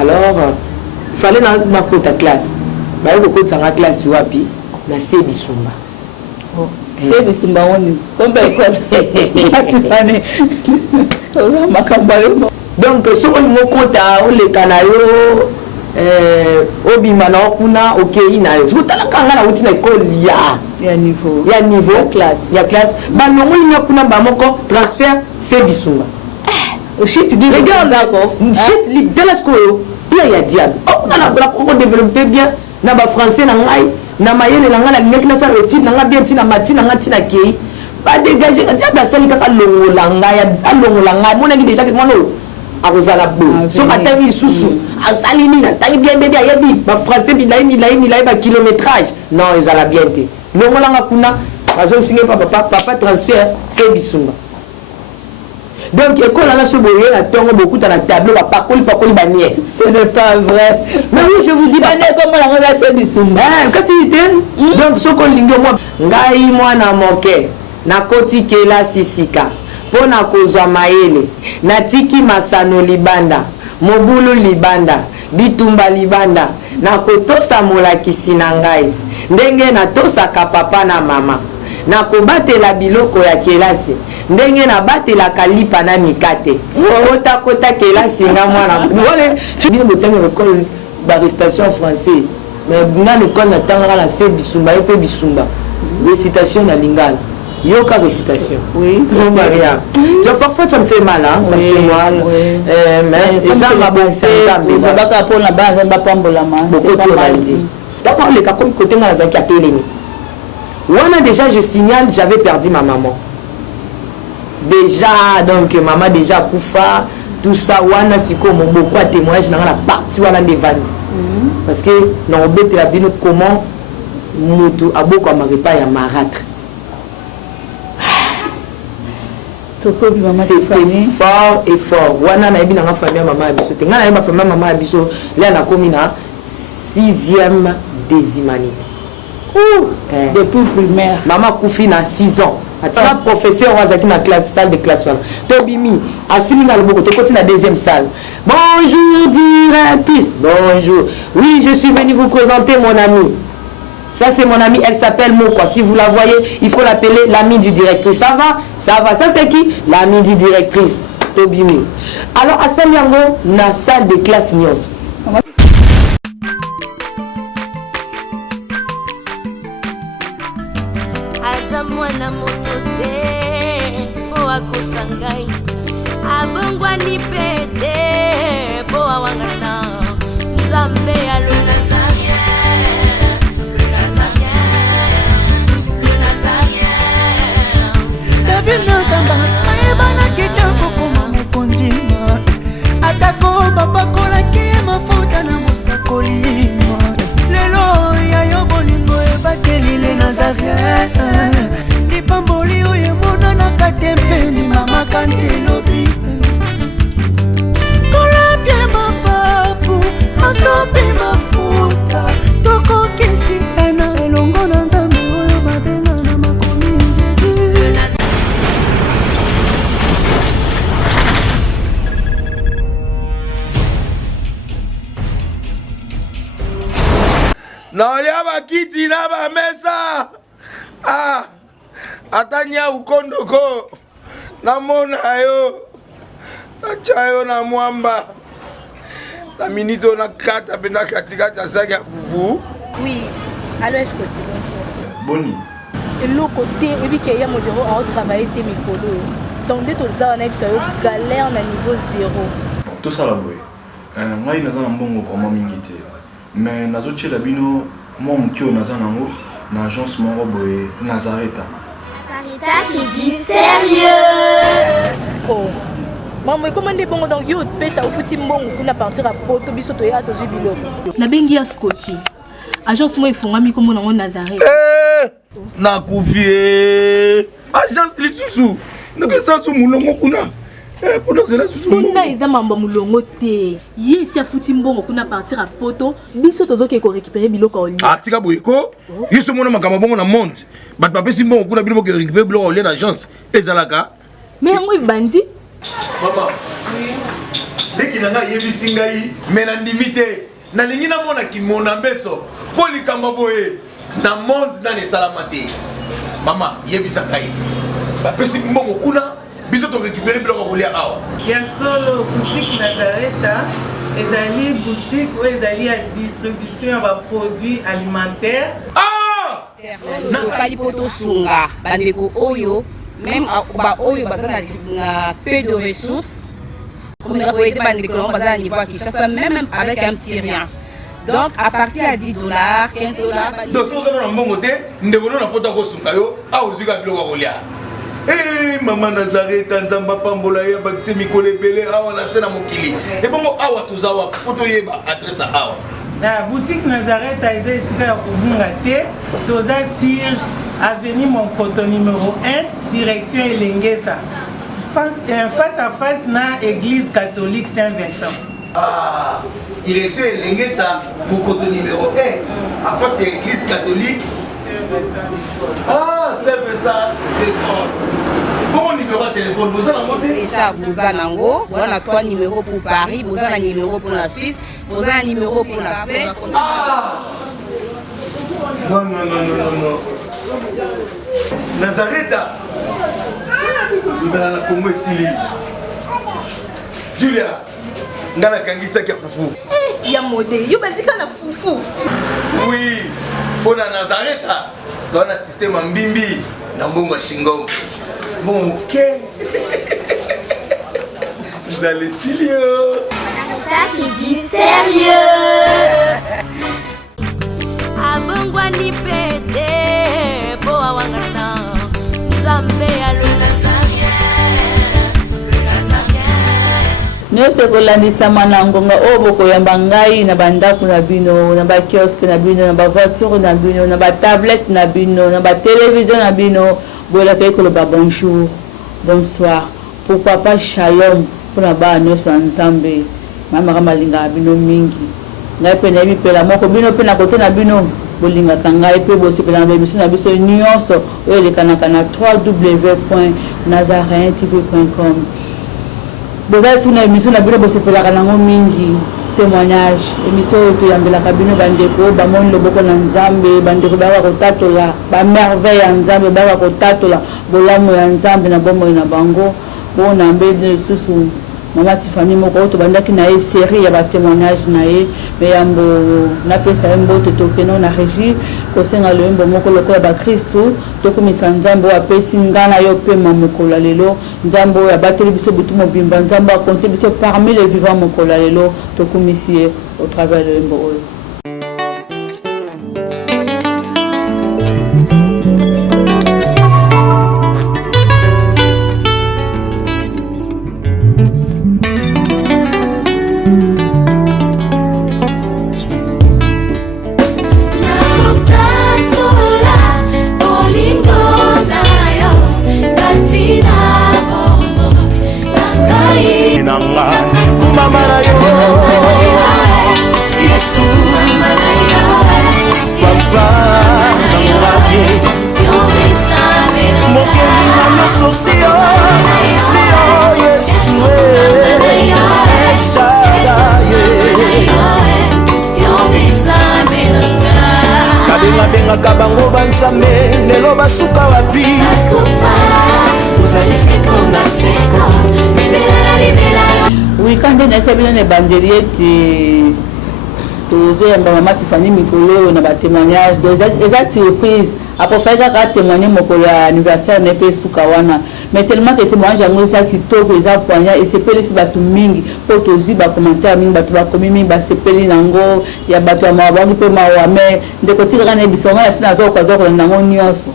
Alors, il fallait dans ta classe. Bah, il faut que tu aies classe wapi, na se bisumba. Se bisumba on combien école? Donc, si on me compte à les canayo, obimana kuna okei na yo. Si tu as la routine école, il y a niveau, classe, il y a classe. Bah non, il y a kuna ba moko transfert se bisumba. Au shit, tu dis regarde d'accord. Shit, dans la school, il y a diable. Oh, on développer bien. Na ba français na ngai, na mayele na ngala nek na sa routine na bien tina matina ngatina kei. Ba dégager, diable sali kaka longola ngai, mon ngi déjà que moi non. A Rosala Bo. So atami susu. A salini na tangi bien bébé ayabi. Ba français milai ba kilométrage. Non, ils ala bien té. Longola nga kuna, bazo signer papa transfert, c'est bisumba. Donc école là se boyer la tongo beaucoup dans la tableau ba pakoli banière. Ce n'est pas vrai. Mais oui, je vous dis ba comment la rosa c'est bisumba. Kasi ite. Donc so ko lingo moi ngai mwana moke na koti kela sisika. Pona kozwa maele natiki masano libanda mobulu libanda bitumba libanda na kotosa molakisi na ngai ndenge natosaka papa na mama na kobatela biloko ya kelasi ndenge na batela kalipa na mikate kota kelasi nga mwana wole tu bien botango école barestation français mais na l'école na tanga la se bisumba et pe bisumba récitation na lingala. Yoka récitation. Oui. Non, Maria. Tu vois, parfois ça me fait mal, hein. Ça me fait mal. Mais ça m'a bon, ça me va pas pour la base, on va pas pour la main. Beaucoup de dit. D'abord, les cas comme côté dans la zaki à télé. Ouana déjà, je signale, j'avais perdu ma maman. Déjà, donc maman déjà koufa, tout ça. Ouana si comme beaucoup à témoignage dans la partie ouana des ventes. Parce que dans le bête la vie comment nous a beaucoup à maripa et à marâtre. C'était fort et fort. Wana na ebina nga famille maman abiso. Tenga na ma famille maman abiso. Là na komina 6e des humanités. Depuis primaire. Maman koufi na 6 ans. Atina professeur wazaki na classe salle de classe wana. Tobimi asimi na loboko to koti na 2e salle. Bonjour directrice. Bonjour. Oui, je suis venu vous présenter mon ami. Ça c'est mon amie, elle s'appelle Moko. Si vous la voyez, il faut l'appeler l'amie du directrice. Ça va? Ça va. Ça c'est qui? L'amie du directrice. Tobimi. Alors à Samiango, na salle de classe Nyos. Azamwana motote po akosangai abongwa ni pete po awangana Nzambe alona Ebana kitoko kuma mukondima atako babakolaki mafuta na mosakolima lelo ya yo bolingo ebakelile Nazareth lipamboli oyo emonanaka tempeni mama kantelobi kolapie mapapu masopi mafuta tokokisi ena elongo na Nzambe oyo babenga na makomi Jésus. Naolia bakiti na ba mesa. Atanya ukondoko. Namona yo. Nachayo na mwamba. La minito na kata pena katikata saga fufu. Oui. Alors est-ce que tu bonjour. Boni. Et l'autre côté, et puis qu'il y a mon bureau à travailler tes micros. Donc dès que tu as un galère na niveau 0. Tout ça là boy. Moi il naza mbongo vraiment mingité. Mais nazoche la bino moi mukio naza nango na agence moko boy Nazareta. Sarita c'est du sérieux. Oh. Maman comment des bons donc yo pesa au fouti mbongo kuna partir à poto biso to ya to jibilo. Na bengi ya Scotty. Agence moi ifongami comme nango Nazareta. Na kufie. Agence lisusu. Ndeke sansu mulongo kuna. Pour cela susu. Kuna eza mamba mulongo te. Ye si afuti mbongo kuna partir à poto biso tozoke ko récupérer biloko oli. Tika boyeko. Yiso mona makamba bongo na monte. Bat papa si mbongo kuna biloko récupérer biloko oli na agence. Ezalaka. Mais yango ibandi. Maman. leki na ngai yebisi ngai me na ndimi te nalingi namona kimona mbeso mpo likambo boye na monde nani esalama te mama yebisa ngai bapesi mbongo kuna biso torécupere biloko kolia awa ya solo boutique Nazareta ezali boutique oyo ezali ya distribution ya baproduits alimentaires tosali mpo tosunga bandeko oyo même baoyo baza na peu de ressources comme on a bandeko nango baza na niveau ya Kinshasa même avec un petit rien. Donc à partir à $10, $15. Donc si vous avez un bon côté, nous devons nous apporter au sunkayo, à aux yeux de l'olia. Eh maman Nazareta nzamba pambola ya bakise mikole belé awa na sena mokili. Et bon awa tozawa poto yeba adresse awa. La boutique Nazareta est ici à Kubungate, toza sur avenue Monkoto numéro 1, direction Elengesa. Face à face na église catholique Saint-Vincent. Ah, direction Elengesa, Monkoto numéro 1, à face à l'église catholique Saint-Vincent. Ah, Saint-Vincent d'école. Bon numéro de téléphone, vous avez monté déjà vous avez on a 3 numéros pour Paris, vous avez un numéro pour la Suisse, vous avez un numéro pour la Suède. Ah non. Nazareta. Nous allons la Congo Sili. Julia, ngana kangisa kia fufu. Ya modé, yo bandika na fufu. Oui, pour la Nazareta, tu as un système en bimbi, na mbongo shingo. Bon, ok. Vous allez sérieux. Ça c'est du sérieux. Abongwani pete, boa wangata. Zambe alona nyonso ekolandisama na ngonga oyo bokoyamba ngai na bandako na bino na bakioske na bino na bavoiture na bino na batablette na bino na batelevizio na bino boyelaka ekoloba bonjour bonsoir pourquoi pas shalom mpona bana nyonso na nzambe mamaka malingaka bino mingi ngai mpe nayebi mpela moko bino mpe na kote na bino bolingaka ngai mpe bosepela na bemission na biso nyonso oyo elekanaka na www.nazareintv.com. Bozali suna émission na bino bosepelaka nango mingi témoignage émission oyo toyambelaka bino bandeko bamoni loboko na nzambe bandeko baka kotatola bamerveille ya nzambe baka kotatola bolamu ya nzambe na bomoi na bango bona mbe lisusu mama Tiffany moko oyo tobandaki na ye série ya batémoignage na ye me yambo napesa ye mbote tokeno na régie kosenga loyembo moko lokola bakristu tokumisa nzambe oyo apesi nga na yo pema mokolo ya lelo nzambe oyo abateli biso butu mobimba nzambe akonte biso parmi les vivants mokolo ya lelo tokumisi ye au travers loyembo oyo. babengaka bango banzambe lelo basuka wapi ozali seko na seko wikande nasa bino na ebandeli ete tozoyamba mama Tiffany mikolo oyo na batémoignage eza surprise apofai kaka témoigner mokolo ya anniversaire na mpe suka wana mais tellement que témoignage yango eza kitoko eza poignant esepelisi bato mingi mpo tozwi bacommentaire mingi bato bakomi mingi basepeli nango ya bato ya mawa bangi mpe mawa mais ndeko tikaka na yebisa ngo na si nazokoka kolanda yango nyonso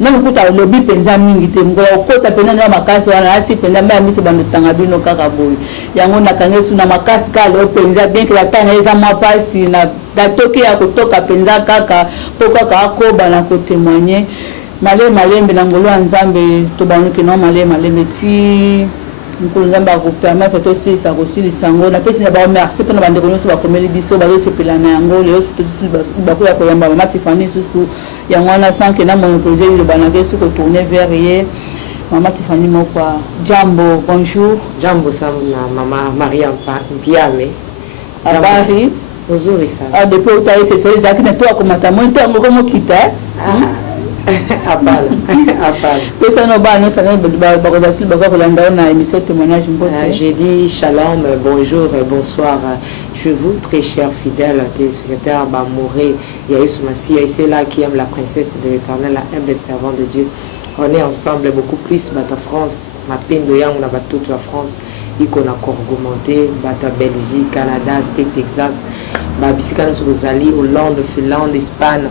na mokuta lobi mpenza mingi te ngola okota mpenza na makasi wana asi mpenza mbe ya miso bandotanga bino kaka boye yango nakangi esu na makasi kaka leo mpenza bien ke batana eza mwa pasi na datoki ya kotoka mpenza kaka mpo kaka akoba na kotémoigne malembe na ngolo ya nzambe tobanuki na malembe ti nkolo nzambe akopermettre tosilisa kosilisa yango napesi na baremercie mpona bandeko nyonso bakomeli biso bazosepela na yango lelo bakoya koyamba mama Tiffany susu yango wana sanke na monopolise lilobanaka esu kotourne vers ye Maman Tiffany Mokwa. Jambo, bonjour. Jambo Sam na Maman Maria Mpiame. Habari. Uzuri sana. Ah, depuis utaye c'est ça qui n'est pas comme ta moi ntango comme kita. Hapana. Hapana. Pesa no ba no sana ba ko zasil ba ko landa na émission témoignage mbote. J'ai dit shalom, bonjour, bonsoir. Je vous très chers fidèles téléspectateurs Bamouré, Yaïs Massi, et ceux-là qui aiment la princesse de l'Éternel, la humble servant de Dieu. On est ensemble beaucoup plus bata France, ma peine de yang na toute la France, iko na Corgomonté, bata Belgique, Canada, Texas, ba bisika na Sozali, Hollande, Finlande, Espagne,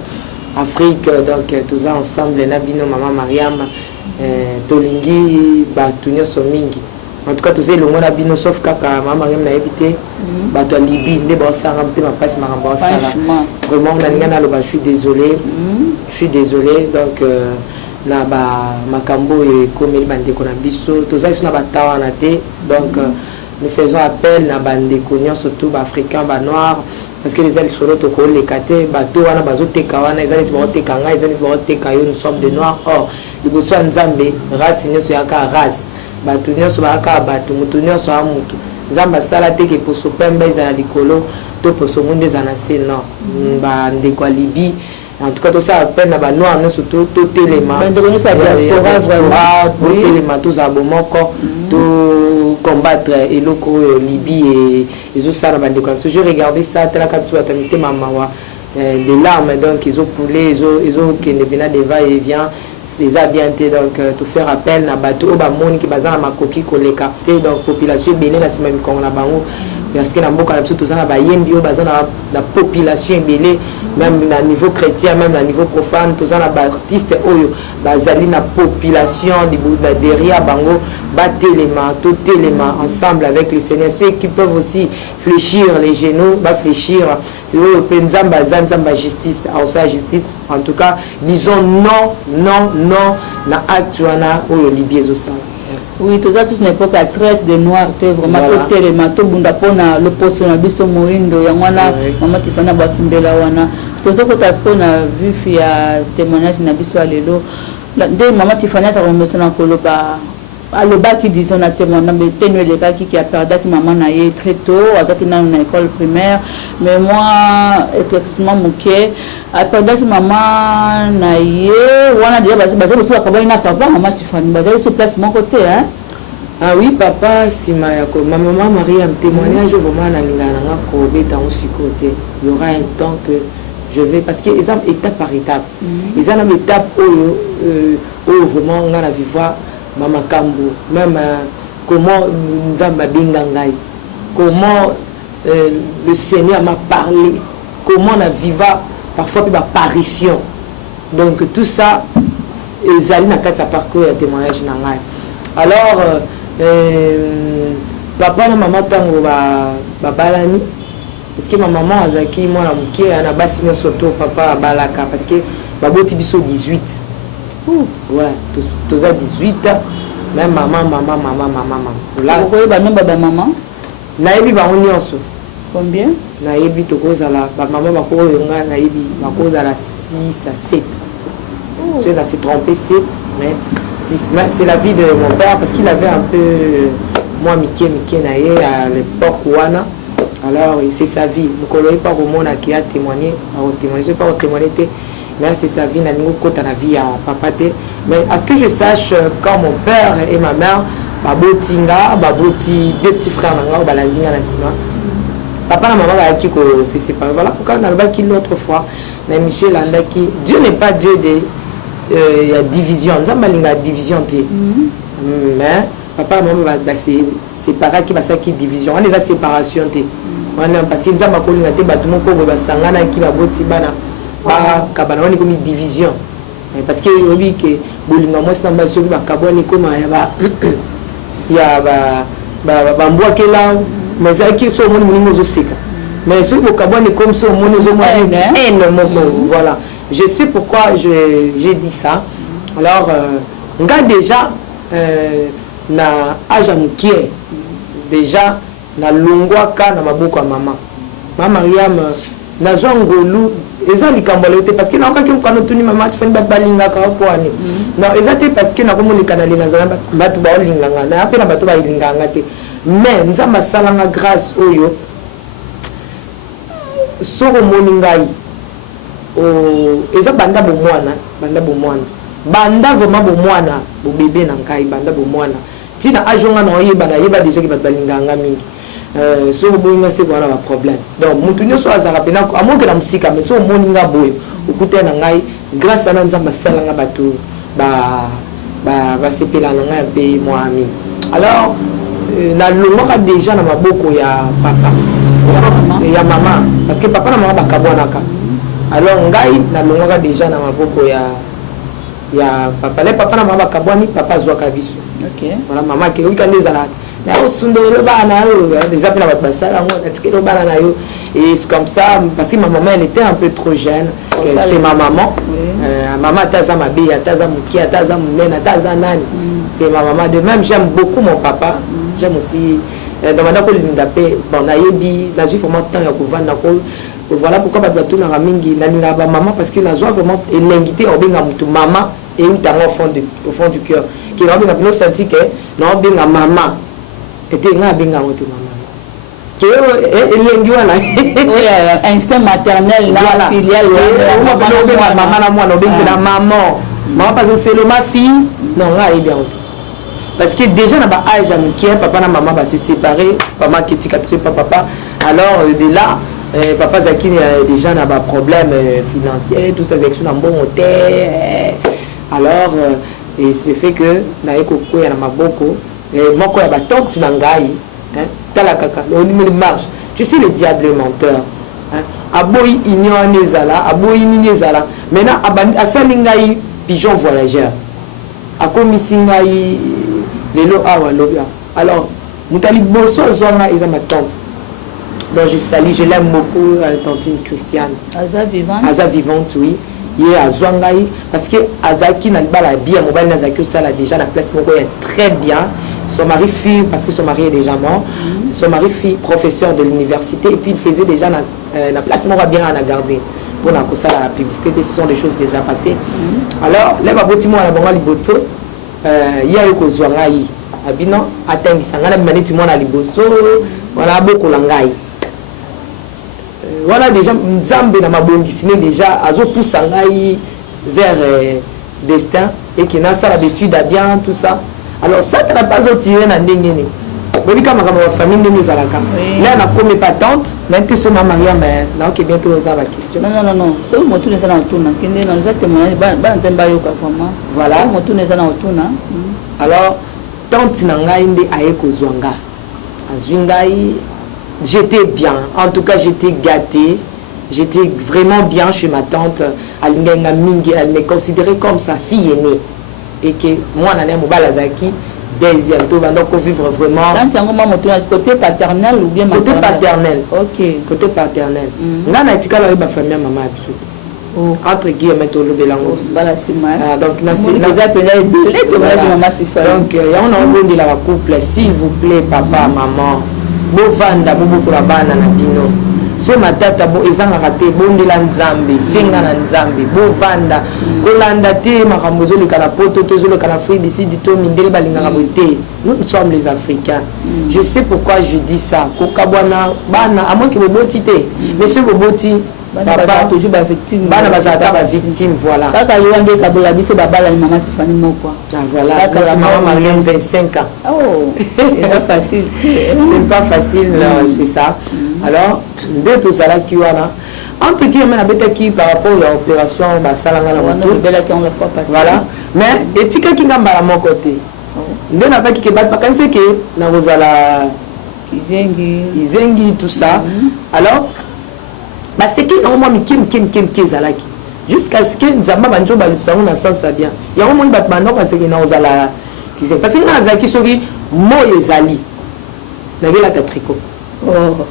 Afrique, donc tous ça ensemble na bino maman Mariam, Tolingi, ba tunyo somingi. En tout cas tous les longs na bino sauf kaka maman Mariam na évité, ba to Libye, ne ba sanga mte ma passe maramba sala. Vraiment na ngana lo ba je suis désolé. Je suis désolé donc na ba makambo et comme il bande ko na biso to za na batawa na te donc nous faisons appel na bande ko surtout ba africain ba noir parce que les ailes solo to ko les kate ba to wana bazo te kawana ezali to te kanga ezali to te kayo nous sommes de noirs or liboso nzambe race nyoso yaka race ba to nyoso ba ka ba to mutu nyoso amutu nzamba sala te ke poso pembe ezala likolo to poso munde zana se non ba ndeko Libye. En tout cas, tout ça, à peine à Banois, nous surtout tout élément. Diaspora, tout élément, tous abonnements, tout combattre et le Libye et tout ça. Je regardais ça, tel que tu as mis maman, des larmes, donc ils ont poulé, ils ont qui ne viennent des va-et-vient. C'est ça bien donc tout faire appel na bateau au bamoni qui bazana makoki koleka donc population béné na sima mikon na bango parce que na mboka na tout ça na bayembi au bazana la population belé même na niveau chrétien même na niveau profane tout ça na artiste oyo bazali na population derrière bango batelema tout élément ensemble avec le Seigneur ceux qui peuvent aussi fléchir les genoux va fléchir c'est le penzamba zanzamba justice en sa justice en tout cas disons non na actuana oyo Libye zo sala. Oui, tout ça, c'est une époque à traite de noir, vraiment tout élément, tout bunda pona le poste na biso moindo ya mwana maman Tifana bakimbela wana. Tout ça que tu as vu via témoignage na biso alelo. De maman Tifana ta remercié na koloba aloba qui disons na témoignage mais tenue les cas qui a perdu que maman na yé très tôt azaki na école primaire mais moi éclaircissement moké a perdu que maman na yé wana déjà basé aussi bakabali na papa maman Tifani basé sur place mon côté hein. Ah oui papa si ma maman Marie un témoignage vraiment na lingana nga ko beta aussi côté il y aura un temps que je vais parce que exemple étape par étape ils ont une étape où vraiment on a la vivre Mama Kambo, même comment Nzamba Bingangai, comment le Seigneur m'a parlé, comment on a vécu parfois par apparition. Donc tout ça, ils allaient dans le parcours et témoignage. Alors, papa et maman tango balani parce que ma maman azaki moi la mukie ana basine surtout papa balaka parce que baboti biso 18. Ouais, tous à 18 même maman. Là, vous voyez, maman. Naïbi ba onionso. Combien? Naïbi to cause la maman ba ko yonga naïbi ba cause la 6 à 7. Ceux là s'est trompé 7 mais c'est la vie de mon père parce qu'il avait un peu moi Mickey naïe à l'époque wana. Alors c'est sa vie. Vous connaissez pas au monde qui a témoigné, je pas témoigner. Mais c'est sa vie, côté la vie à papa. Mais à ce que je sache, quand mon père et ma mère, baboti deux petits frères, papa et maman qui se séparent. Voilà pourquoi on a qui l'autre fois, monsieur Landa qui Dieu n'est pas Dieu de division. Nous avons la division. Mais papa et maman c'est séparé qui va ça qui division. On est à séparation. Parce que nous avons colligné des bâtiments pour les sangana qui va boti bana. Kabana on est comme une division parce que oui que bolinga moi c'est dans sur ba kabani comme il y a ba mboa que là mais ça qui sont mon niveau seka mais sur le kabani comme ça mon niveau voilà je sais pourquoi j'ai dit ça alors on a déjà na aja mukie déjà na longwa ka na maboko ya maman Mariam na zongolu eza likambo leo te parce que nakokaki mokano tuni mama tifani bato balingaka opoani non eza te parce que nakomoleka na lela nzala bato baolinganga na mpe na bato balinganga te mais nzambe asalanga grâce oyo soko omoni ngai eza banda bomwana banda vraiment bomwana bobebe na ngai banda bomwana ntina ajonga na oyeba nayeba déjà ke bato balinganga mingi so omoninga se wana baproblème donc mutu nyonso azalaka mpena amokela mosika mais so omoninga boyo okuta na ngai grâce ana nzambe asalanga bato basepela na ngai mpe mwa mingi alors nalongwaka déjà na maboko ya papa ya mama parce que papa na mama bakabwanaka alors ngai nalongwaka déjà na maboko ya papa le papa na mama bakabwani papa azwaka biso voilà mama ke oyika nde ezalaka na osundelo bana yo déjà pena bato basala yango natikeli bana na yo et c'est comme ça parce que ma maman elle était un peu trop jeune c'est ma maman maman ataza mabe ataza moki ataza munene ataza nani c'est ma maman de même j'aime beaucoup mon papa j'aime aussi dans ma kolinda pe bon nayebi nazwi vraiment temps ya kovanda ko voilà pourquoi bato batunaka mingi nalingaka bamama parce que nazwa vraiment elengi te obenga motu mama eutanga au fond du cœur ke naobenga bino senti ke naobenga mama ete nga abengango te mama ke elengi wana instinct maternel la filial obenga mama na mwana obengela maman mama parce que c'est le ma fille non nga ayebi yango te parce que déjà na baage ya mokie papa na mama base séparé mama ketika biso pa papa alors de là papa azalaki déjà na baproblème financier tout ça élection na mbongo te alors et c'est fait que naye kokwea na maboko moko ya batante na ngai tala kaka olimi marche tu sais le diable menteur aboyi union wana ezala aboyi nini ezala maintenant asali ngai pigeon voyageur akomisi ngai lelo awa lobi alors moto aliboso azwanga eza ma tante donc je salue, je l'aime beaucoup, la tantine Christiane. Aza vivante, oui. Ye azwangai parce que Azaki n'a pas la bien, mobile Nazaki ça là déjà la place moko est très bien. Son mari fut parce que son mari est déjà mort. Son mari fut professeur de l'université et puis il faisait déjà la place moko bien à garder. Pour la publicité, ce sont des choses déjà passées. Alors, là baboti mo la bonga liboto ya yo kozwangai. Abino atangisa ngana maneti mo na liboso, voilà beaucoup langai. Voilà déjà Nzambe na mabongisi déjà azo pousse ngai vers destin et qui n'a ça l'habitude à bien tout ça. Alors ça n'a pas tiré na ndengeni. Bobi kama kama famille ndenge zalaka. Là na comme pas tante, même que son mari mais là qui bientôt ça va question. Non. C'est mo tout ça na tuna. Kende na za témoignage ba ntemba yo ka vraiment. Voilà. Mo tout ça na tuna. Alors tante na ngai nde ayeko zwanga. Azwingai j'étais bien, en tout cas j'étais gâtée, j'étais vraiment bien chez ma tante. Elle me considérait comme sa fille aînée. Et que moi, je deuxième tour, donc vivre vraiment. Côté paternel ou bien maternel? Côté paternel. Ok. Côté paternel. Ma famille, maman, entre guillemets, tout le bélango. Voilà, c'est mal. Donc, donc, il y a un couple, s'il vous plaît, papa, maman. Bovanda bobokula bana na bino so matata bo ezanga te bondela nzambe senga na nzambe bovanda kolanda te makambo zoleka na poto to zoleka na Afrique d'ici du to mindele balingaka bote. Nous sommes les Africains. Je sais pourquoi je dis ça. Kokabwana bana à moins que boboti te monsieur boboti papa toujours ba victime bana bazata ba victime voilà kaka yonde kabola biso babala ni maman Tiffany moko voilà kaka maman Mariam 25 ans. Oh c'est pas facile. C'est pas facile c'est ça. Alors dès tout ça là qui wana entre qui on a bêté par rapport à l'opération basalanga na moto bela qui on la fois passé voilà mais etika kinga mbala mon côté nde na baki ke bat pakanse ke na rozala izengi tout ça alors bah c'est que normalement mi zalaki jusqu'à ce que nzamba banjo ba lusango na sens bien ya au moins bat bando parce que na ozala kize parce que na zaki soki moyo ezali na gela ta tricot oh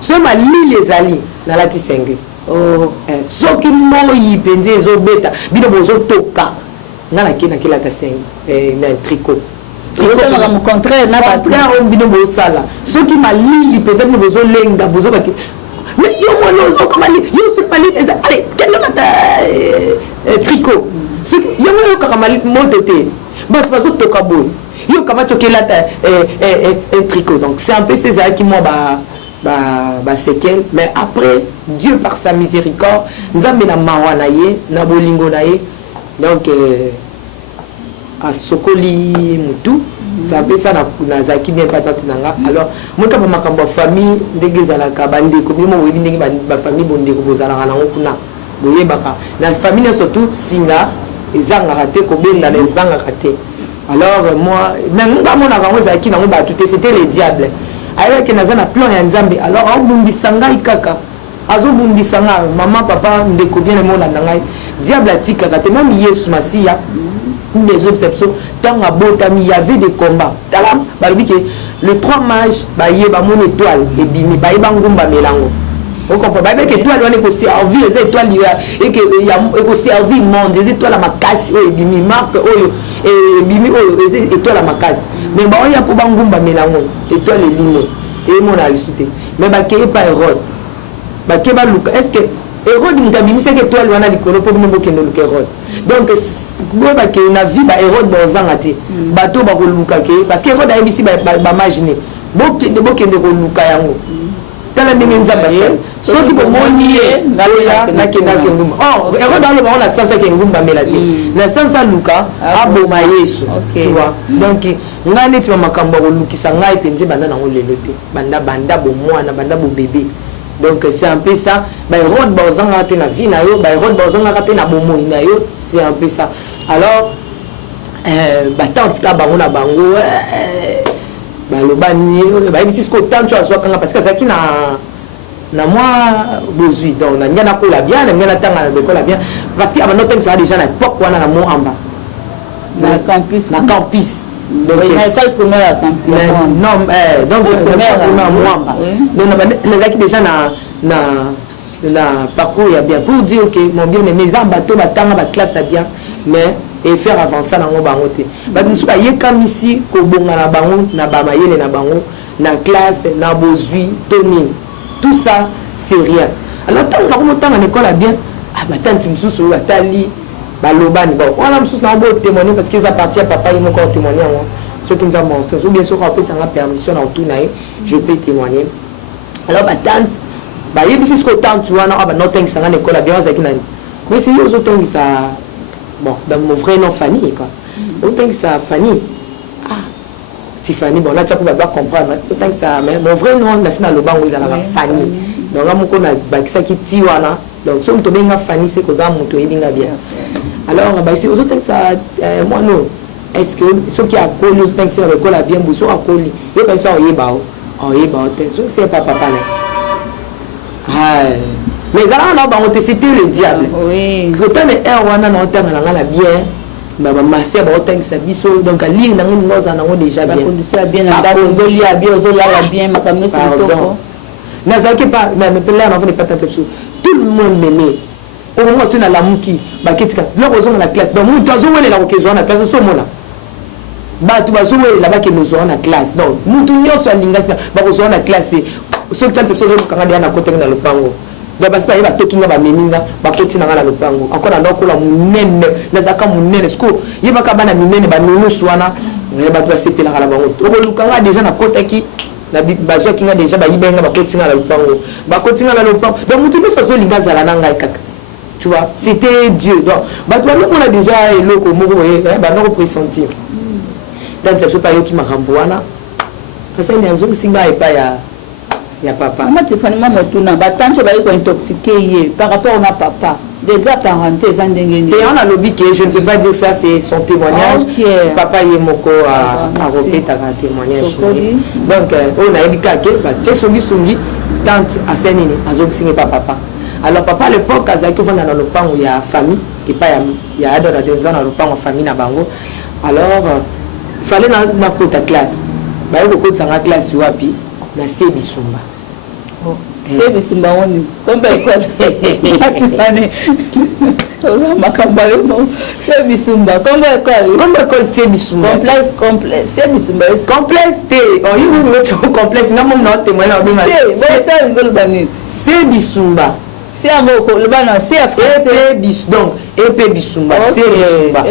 so ma li ezali na lati senge oh soki moyi penze ezo beta bino bozo toka na la kina kila ka senge na tricot ça va me contraire na contraire on bino bosala soki ma li peut-être bozo lenga bozo ba mais yo mono okamali yo supali allez quel est tricot ce yo mono okamali mototé bah tu vas te kaboy yo kama tokela ta tricot donc c'est un peu ces qui moi ba séquelle mais après Dieu par sa miséricorde nzambe na mawa na ye na bolingo na ye donc à sokoli mutu ça peut ça na zaki bien patante nanga alors moi ka makambo famille ndenge zalaka bande ko bimo webi ndenge ba famille bonde ko bozalaka nango kuna boyebaka na famille surtout singa ezanga raté ko benda na ezanga raté alors moi même ba mona kango zaki nango ba tout c'était les diables avec nazana plan ya nzambe alors au bumbisanga ikaka azo bumbisanga maman papa ndeko bien mona nanga diable atika kate même Yesu Masia des obsessions tant à botami il y avait des combats talam balobi que le 3 mages ba yeba mon étoile et bimi ba yeba ngumba melango on comprend ba que étoile on est ko servir les étoiles et que il y a ko servir monde des étoiles à ma casse et bimi marque oyo et bimi oyo les étoiles à ma casse mais ba on y a pour ba ngumba melango étoile et limo et mon a listé mais ba ke pas Hérode ba ke ba Luka est-ce que Hérode mtabimi c'est que étoile wana likolo pour nous bokendo Luka Hérode donc goba ke na vie ba Hérode bozanga te bato ba ko luka ke parce que Hérode a ebisi ba imaginer bokende ko luka yango tala ndenge nzamba so soki bomoni ye ngaloya na kenda ke ngumba oh Hérode alo ba ona sansa ke ngumba melate na sansa luka aboma Yesu tu vois donc ngane ti makambo ko lukisa ngai penze banda na ngolelo te banda bo mwana banda bo bébé donc c'est un peu ça ba Hérode bozanga te na vie na yo ba Hérode bozanga te na bomoi na yo c'est un peu ça alors ba tante ka bango na bango ba lobani ba ibisi ko tante cho azwa kanga parce que ça qui na moi bozui donc na ngana ko la bien na ngana tanga na ko la bien parce que avant notre ça déjà na époque wana na mo amba na campus donc c'est le premier non donc les acquis déjà na parcours ya bien pour dire que mon bien aimé za bateau batanga ba classe bien mais et faire avancer na ngo bango te ba musu ba yekamisi ko bonga na bango na ba mayele na bango na classe na bozui tonine tout ça c'est rien alors tant na ko na école bien ah ba tanti musu batali balobani bon on a musu na bo témoigner parce que ça appartient à papa il m'a encore témoigner moi ce qui nous a montré ou bien sûr après ça a permission na tourner je peux témoigner alors ma tante ba yebisi ce que tante wana ba no thanks na école bien ça qui na mais c'est eux autres qui ça bon dans mon vrai nom Fanny quoi autant que ça Fanny ah Tiffany bon là tu peux pas comprendre autant que ça mais mon vrai nom na le bango ils la Fanny donc là mon na ba ça qui ti wana donc so mto benga Fanny c'est cause moto ebinga bien alors bah c'est autant que ça moi non est-ce que ce qui a collé autant que ça avec la bien bouso a collé yo ben ça oyeba so c'est pas papa là ah mais alors là bah on c'était le diable oui autant mais wana na autant na la bien bah masser bah autant que ça biso donc à lire na ngoza na ngo déjà bien conduire bien na ndako zolia bien zola bien makamno c'est toko na ça qui pas mais peut là on va pas tenter tout le monde m'aimait au moment où na la muki ba ketika là ko zonga na classe donc mutu azongwele la ko na classe so mona ba tu bazongwele la ba ke nous na classe donc mutu nyoso alinga ba ko na classe so tant so kanga dia na côté na lopango donc parce que ba tokinga ba meminga ba koti na ngala lopango akona ndokola munene na zaka munene sko yeba ka bana minene ba nunu swana ba tu sepela kala bango to lukanga déjà na kotaki na bazwa kinga déjà ba yibenga ba koti na lopango ba koti na lopango donc mutu so so linga zala na ngai kaka tu vois c'était Dieu donc ba tu on a déjà eloko moko ba no pressentir dans ce pas yo ki makamboana parce que ni azongi singa epa ya papa moi Tiffany maman tuna ba tanto ba ko intoxiqué par rapport à papa des gars parenté ça ndenge et on a lobby que je ne peux pas dire ça c'est son témoignage papa yemoko a répété un témoignage donc on a ebika ke ba songi tante asenini azongi singa papa alors papa à l'époque azaki vanda na lopango ya famille et pas ya adora de na lopango famille na bango alors il fallait na kota classe ba yoko kota nga classe wapi na se bisumba c'est bisumba woni kombe école atifane oza makambo yo c'est bisumba kombe école c'est bisumba complexe c'est bisumba complexe te on use le complexe na mom na témoin na bima c'est ngolo bani c'est bisumba c'est amoko le bana c'est français donc épée bisumba c'est bisumba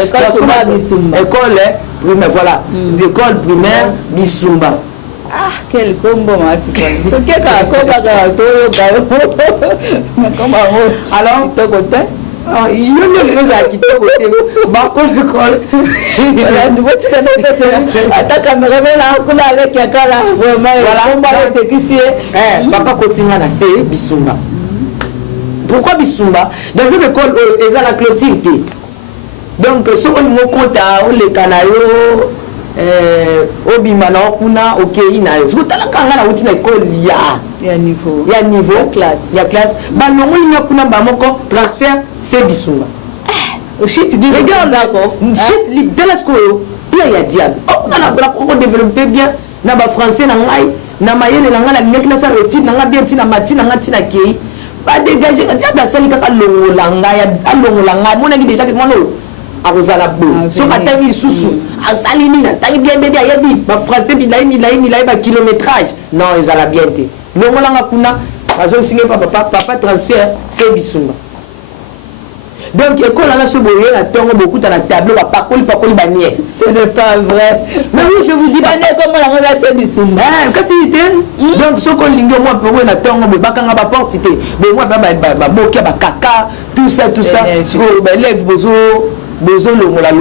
école primaire voilà école primaire bisumba. Ah, quel combo mati quoi. Qu'est-ce alors to côté il y a des choses à quitter côté ba pour l'école voilà nous voici quand même ça attaque caméra là kuna avec yakala vraiment voilà on va c'est qui c'est papa continue na c'est bisumba. Pourquoi bisumba dans une école ils ont la clôture donc si on me compte on les canayo obima na kuna okei na yo zotala kanga na uti na école ya niveau classe balongo linga kuna ba moko transfert c'est bisumba shit dit regarde d'accord shit dans la school il y a diable on a la développer bien na ba français na ngai na mayele na ngala nyaki na sa roti na nga bien tina matina nga tina kei ba dégager diable asali kaka longola ngai mona ki déjà que moi arozala bo so katangi susu asalini na tangi bien bébé ayebi ba français bilai ba kilométrage non ezala bien te longola nga kuna bazo signer papa transfert c'est bisumba donc école là so boye na tongo beaucoup na tableau ba pakoli banier ce n'est pas vrai mais oui je vous dis pas comment la ngoza c'est bisumba kasi ite donc so ko lingo moi pour na tongo be bakanga ba porte te be moi ba bokia ba kaka tout ça so ba élève besoin longola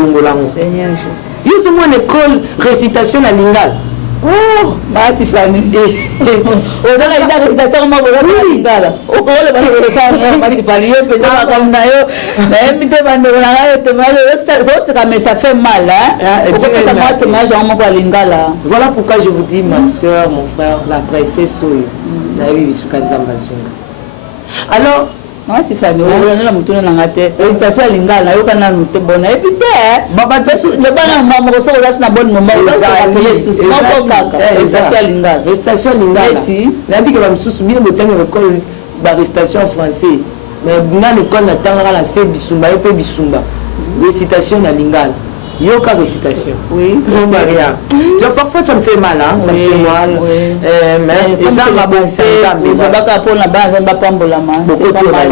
Seigneur Jésus. Yo so mon école récitation na lingala. Oh, mati fani. Oza na récitation ma boza na lingala. Okole ba récitation mati fani yo pe na comme na yo. Na mbite bande na yo te mal so mais ça fait mal hein. Ça m'a te mal genre mo lingala. Voilà pourquoi je vous dis ma soeur, mon frère, la princesse Soyo. Na bibi sukanzamba zunga. Alors non c'est fani on la mutuna na ngate récitation lingala yo kana nute bona et puis baba le bana mama ko so na bonne moment récitation lingala na biki ba msusu bino botango école ba récitation français mais na l'école na tanga la c'est bisumba et puis bisumba récitation na lingala yoka récitation oui non Maria tu parfois ça me fait mal hein ça me fait mal mais ça va bon ça me va baka pona ba ba pambola ma c'est pas mal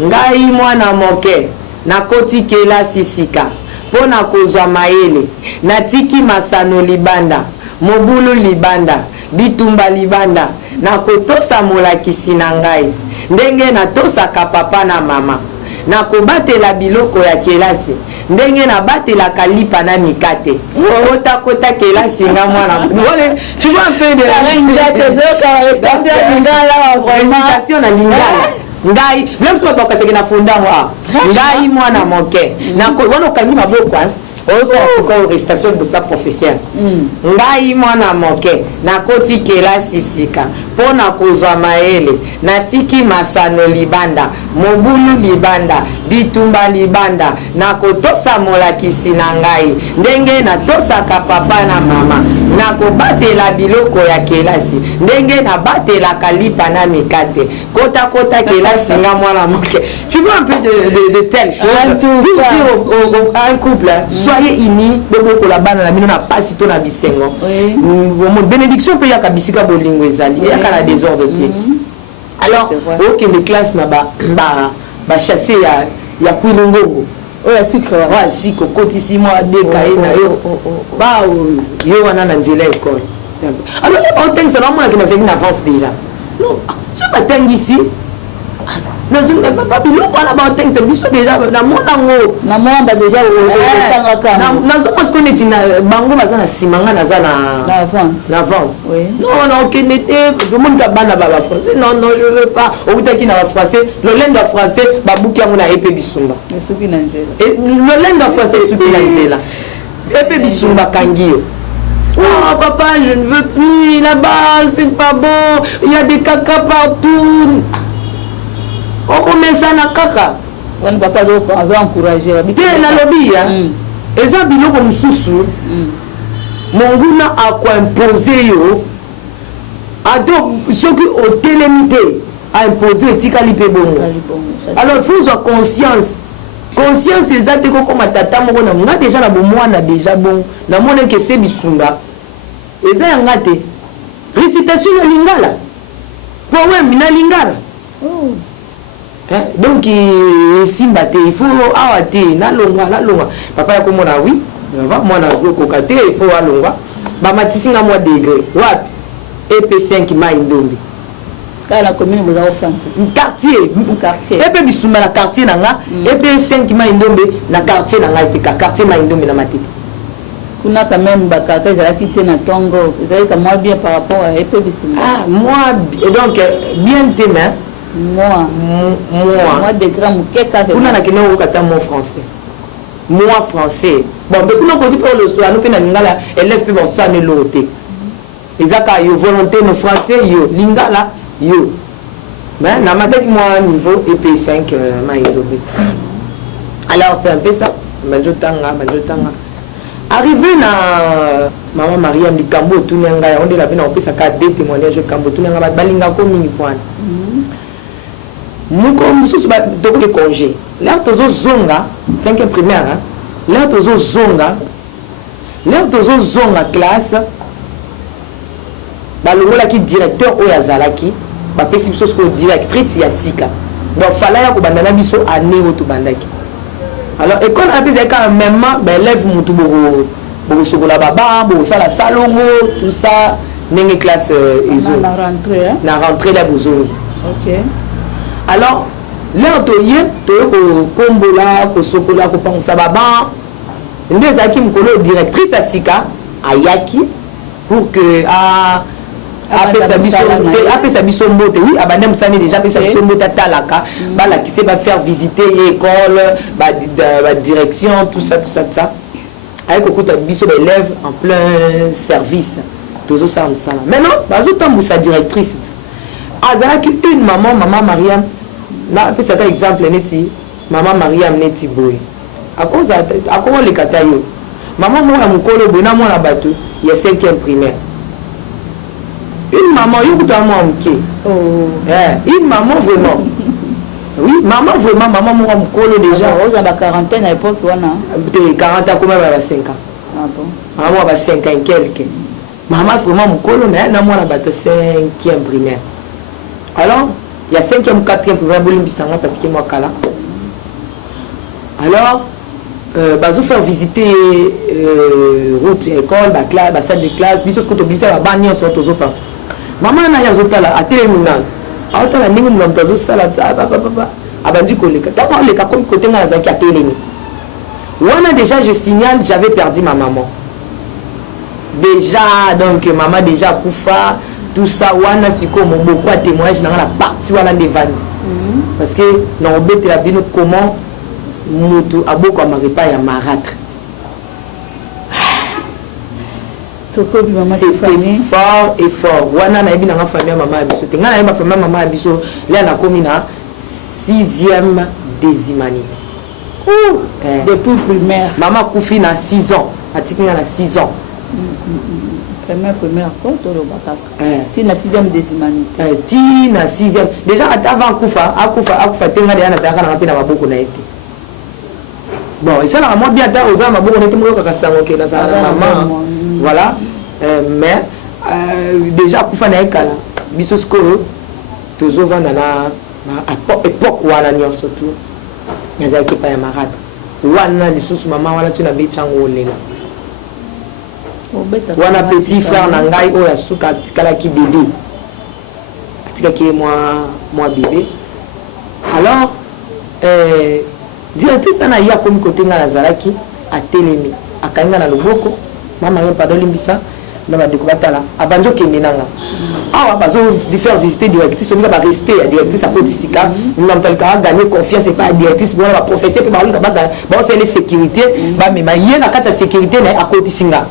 ngai mwana moke na koti kela sisika pona kozwa mayele natiki masano libanda mobulu libanda bitumba libanda na kotosa molakisi na ngai ndenge natosaka papa na mama na kobatela biloko ya kelasi ndenge na batela kalipa na mikate kota kelasi nga mwana tu vois un peu de récitation na lingala ngai même si ba kaseke na fonda wa ngai mwana moke na wana kangi maboko oza siko récitation de sa professeur ngai mwana moke na koti kelasi sika pona kozwa maele natiki masano libanda mobulu libanda bitumba libanda na kotosa molakisi na ngai ndenge natosaka papa na mama na kobatela biloko ya kelasi ndenge na batela kalipa na mikate kota kelasi nga mwana moke tu vois un peu de telle chose pour dire un couple soyez unis boboko la bana na mino na pasi to na bisengo bénédiction pe ya kabisika bolingo ezali ya kana désordre te alors OK les classes na ba chasser ya kwilungongo oya sucre wa siko koti si moi dekaye na yo ba yo wana na nzela école alors on think ça normalement que c'est une avance déjà non ce matin ici mais je ne peux pas bilo pour la bataille c'est biso déjà na monango na mwamba déjà tanga kama na zo parce qu'on est na bango baza na simanga na za na avance oui non OK n'était tout le monde ka bana ba français non je veux pas au butaki na français le lendo français ba buki yango na épée bisumba suki na nzela et le lendo français suki na nzela épée bisumba kangio. Oh papa je ne veux plus là-bas c'est pas bon il y a des caca partout. Okomesa na kaka wana papa azo encourager te na lobby eza biloko mususu monguna akwa imposer yo ado soki otelemi te aimpose etikali mpe bongo alors il faut avoir conscience eza te kokoma tata moko na nga déjà na bomwana déjà bon namoni ke se bisumba eza yanga te récitation na lingala poème na lingala donc esimba te il faut awa te nalonga papa yakomona oui mwana azokoka te il faut alonga bamatisinga mwa degré wapi EP5 mai ndombi la commune vous a offert quartier et puis bisumba na quartier nanga et puis 5 mai ndombe na quartier nanga et puis quartier mai ndombe na matiti kuna quand même bakaka ezala kité na tongo ezali ka moi bien par rapport à et puis bisumba moi donc bien témoin moi de grand keka kuna na kino kata mon français moi français bon mais kuna ko dit pour le soir nous pe na lingala élève pe bon ça ne loté ezaka yo volonté no français yo lingala yo mais na mataki moi niveau EP5 maïdobi alors c'est un peu ça banjotanga arrivé na maman Mariam di Kambo tunanga on de la bina opesa ka deux témoignages Kambo tunanga balinga ko mingi point muko mususu ba toko de congé là tozo zonga 5e primaire là tozo zonga classe balongolaki directeur oyo azalaki bapesi biso sikoyo directrice ya sika donc fala ya kobanda na biso année oyo tobandaki alors école ape ezalaka mema baélève motu bokosokola baba bokosala salongo tout ça ndenge classe ezongi na rentrée la bozongi alors lere toye kokombola kosokola kopangusa baba nde ezalaki mokolo directrice ya sika ayaki pour que apesa biso mbote oui abanda mosani déjà apesa biso mbote atalaka balakise bafaire visiter école badirection tout ça aye kokuta biso baélève en plein service tozosala mosala maintenant bazotambusa directrice azalaki une maman Mariam napesaka exemple neti maman Mariam neti boye akoleka ta yo maman moko ya mokolo boye na mwana bato ya 5e primaire une maman yokuta mwa moke une maman vraiment oui maman vraiment maman moko mokolo déjà oza ba quarantaine à l'époque wana te 40 ans comme ba 5 ans maman ba 5 ans quelque maman vraiment mokolo mais na mwana bato 5e primaire alors il y a 5e 4e primaire bolimbisanga parce que moi kala alors bazo faire visiter route école ba salle de classe biso ko to bisa ba bani on sorto zo pa maman na ya zotala atelemi na aotala ndenge munamu azosala abandi koleka ntango aleka komi kote ngai nazalaki atelemi wana déjà je signale j'avais perdu ma maman déjà donc maman déjà akufa tout ça wana sikoyo moboko ya témoignage nanga na parti wana nde vandi parce que na obetela bino comment mutu abokwama repas ya marâtre c'était fort et fort wana nayebi nanga famille ya mama ya biso te ngai nayeba famille ya mama ya biso lea nakomi na 6e des humanités depuis primaire mama akufi na 6 ans atiki nga na 6 ans première quoi tu na 6e des humanités ti na 6e déjà avant akufa te nga deya nazalaka nanga mpe na maboko na ye te bon esalaka mwa bien ata oza maboko na ye te moyokaka sango ke nazala na mama voilà mais déjà akufa na ye kala biso sikoyo tozovanda na époque wana nyonso tu nazalaki epai ya marade wana lisusu mama wana so nabeti yango olela wana petit frère na ngai oyo asuka atikalaki bébé atikaki ye mwa bébé alors directrice ana ye akomi kote ngai nazalaki atelemi akangi nga na loboko mama ye pardon limbisa na bandeko batala abandi okende nanga awa bazofaire visiter directrice onika barespect ya directrice akotisika na moto alikaka gagner confiance epa ya directrice bona baprofesseur mpe baolika baosele sécurité bamema ye na kati ya sécurité na ye akotisinga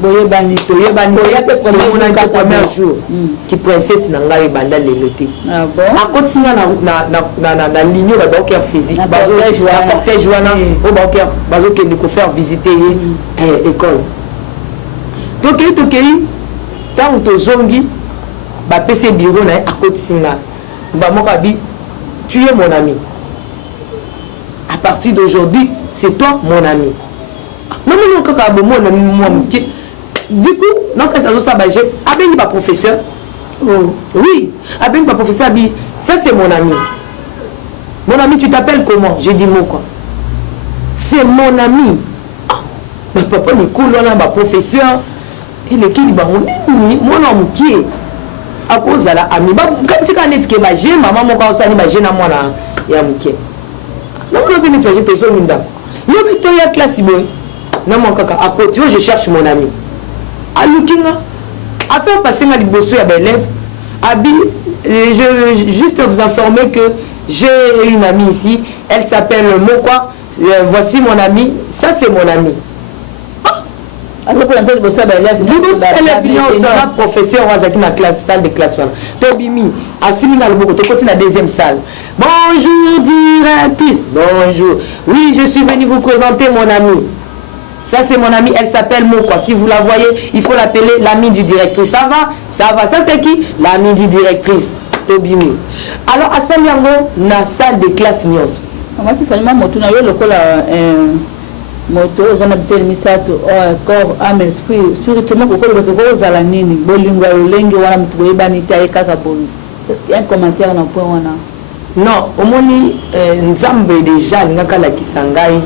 boyebani toyebanimonaaki premier jour ki princesse na ngai ebanda lelo te akotisinga na ligne oyo baokere physique na cortège wana oyo bazokende kofaire visiter ye école tokei ntango tozongi ba PC bureau na à côté singa ba mokabi tu es mon ami à partir d'aujourd'hui c'est toi mon ami non non kaka bo mon ami moi du coup donc ça ça ba j'ai abengi ba professeur oui abengi ba professeur bi ça c'est mon ami tu t'appelles comment j'ai dit mot quoi c'est mon ami ma papa me coule là ba professeur il est qui ba mon homme qui est à cause de la ami ba quand tu connais que ba j'ai maman mon ka osani ba j'ai na mwana ya muke non non bien tu vas te so minda yo bito ya classe boy non mon kaka à côté je cherche mon ami à lookinga à faire passer ma liboso ya ba élève abi je juste vous informer que j'ai une amie ici elle s'appelle Mokwa voici mon ami ça c'est mon ami. Alors pour l'entendre ça ben elle vient au sera professeur wazaki na classe salle de classe wana tobimi asimi na loboko to côté la deuxième salle bonjour directrice bonjour oui je suis venu vous présenter mon ami ça c'est mon ami elle s'appelle Mokwa si vous la voyez il faut l'appeler l'ami du directrice ça va c'est qui l'ami du directrice tobimi alors à Samiango na salle de classe nyos moi tu fais moi moto na yo lokola moto ozana bitel misato corps âme esprit spirituellement kokolo ko zala nini bolingo lengi wana mutu boyebani taye kaka boni est-ce qu'il y a un commentaire na point wana non omoni nzambe déjà ngaka la kisangai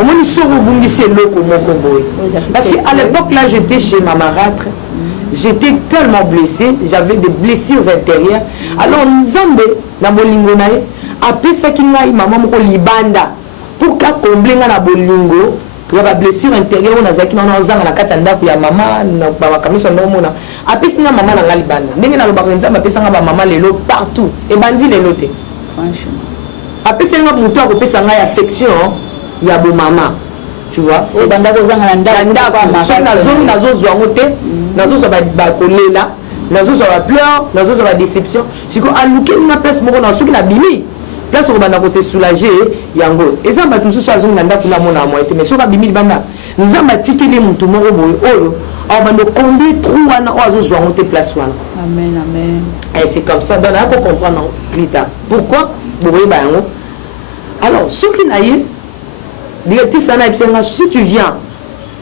omoni soko bungisi loko moko boy parce qu'à l'époque là j'étais chez ma marâtre j'étais tellement blessé j'avais des blessures intérieures alors nzambe na bolingo nae apesaki ngai maman moko libanda pour ka combler na bolingo ya ba blessure intérieure na zaki na ozanga na kati ya ndako ya mama na ba kamiso ndo mona apesi na mama na ngali banda ndenge na lobaka nzamba apesa nga ba mama lelo partout et bandi lelo te franchement apesi nga muto akopesa ngai affection ya bo mama tu vois c'est banda ko zanga na ndako so na zongi na zo zwango te na zo ba kolela na zo ba pleurs na zo ba déception siko aluke na place moko na soki na bimi place où on se soulager yango et ça va tout ça zone nanda kuna mona moi mais sur bimili banda nous avons tikeli mutu moko boyo oyo on va nous combler trou wana ozo zo monter place wana amen et c'est comme ça donc on peut comprendre plus tard pourquoi boye ba yango alors ce qui naie directrice ana ipsenga si tu viens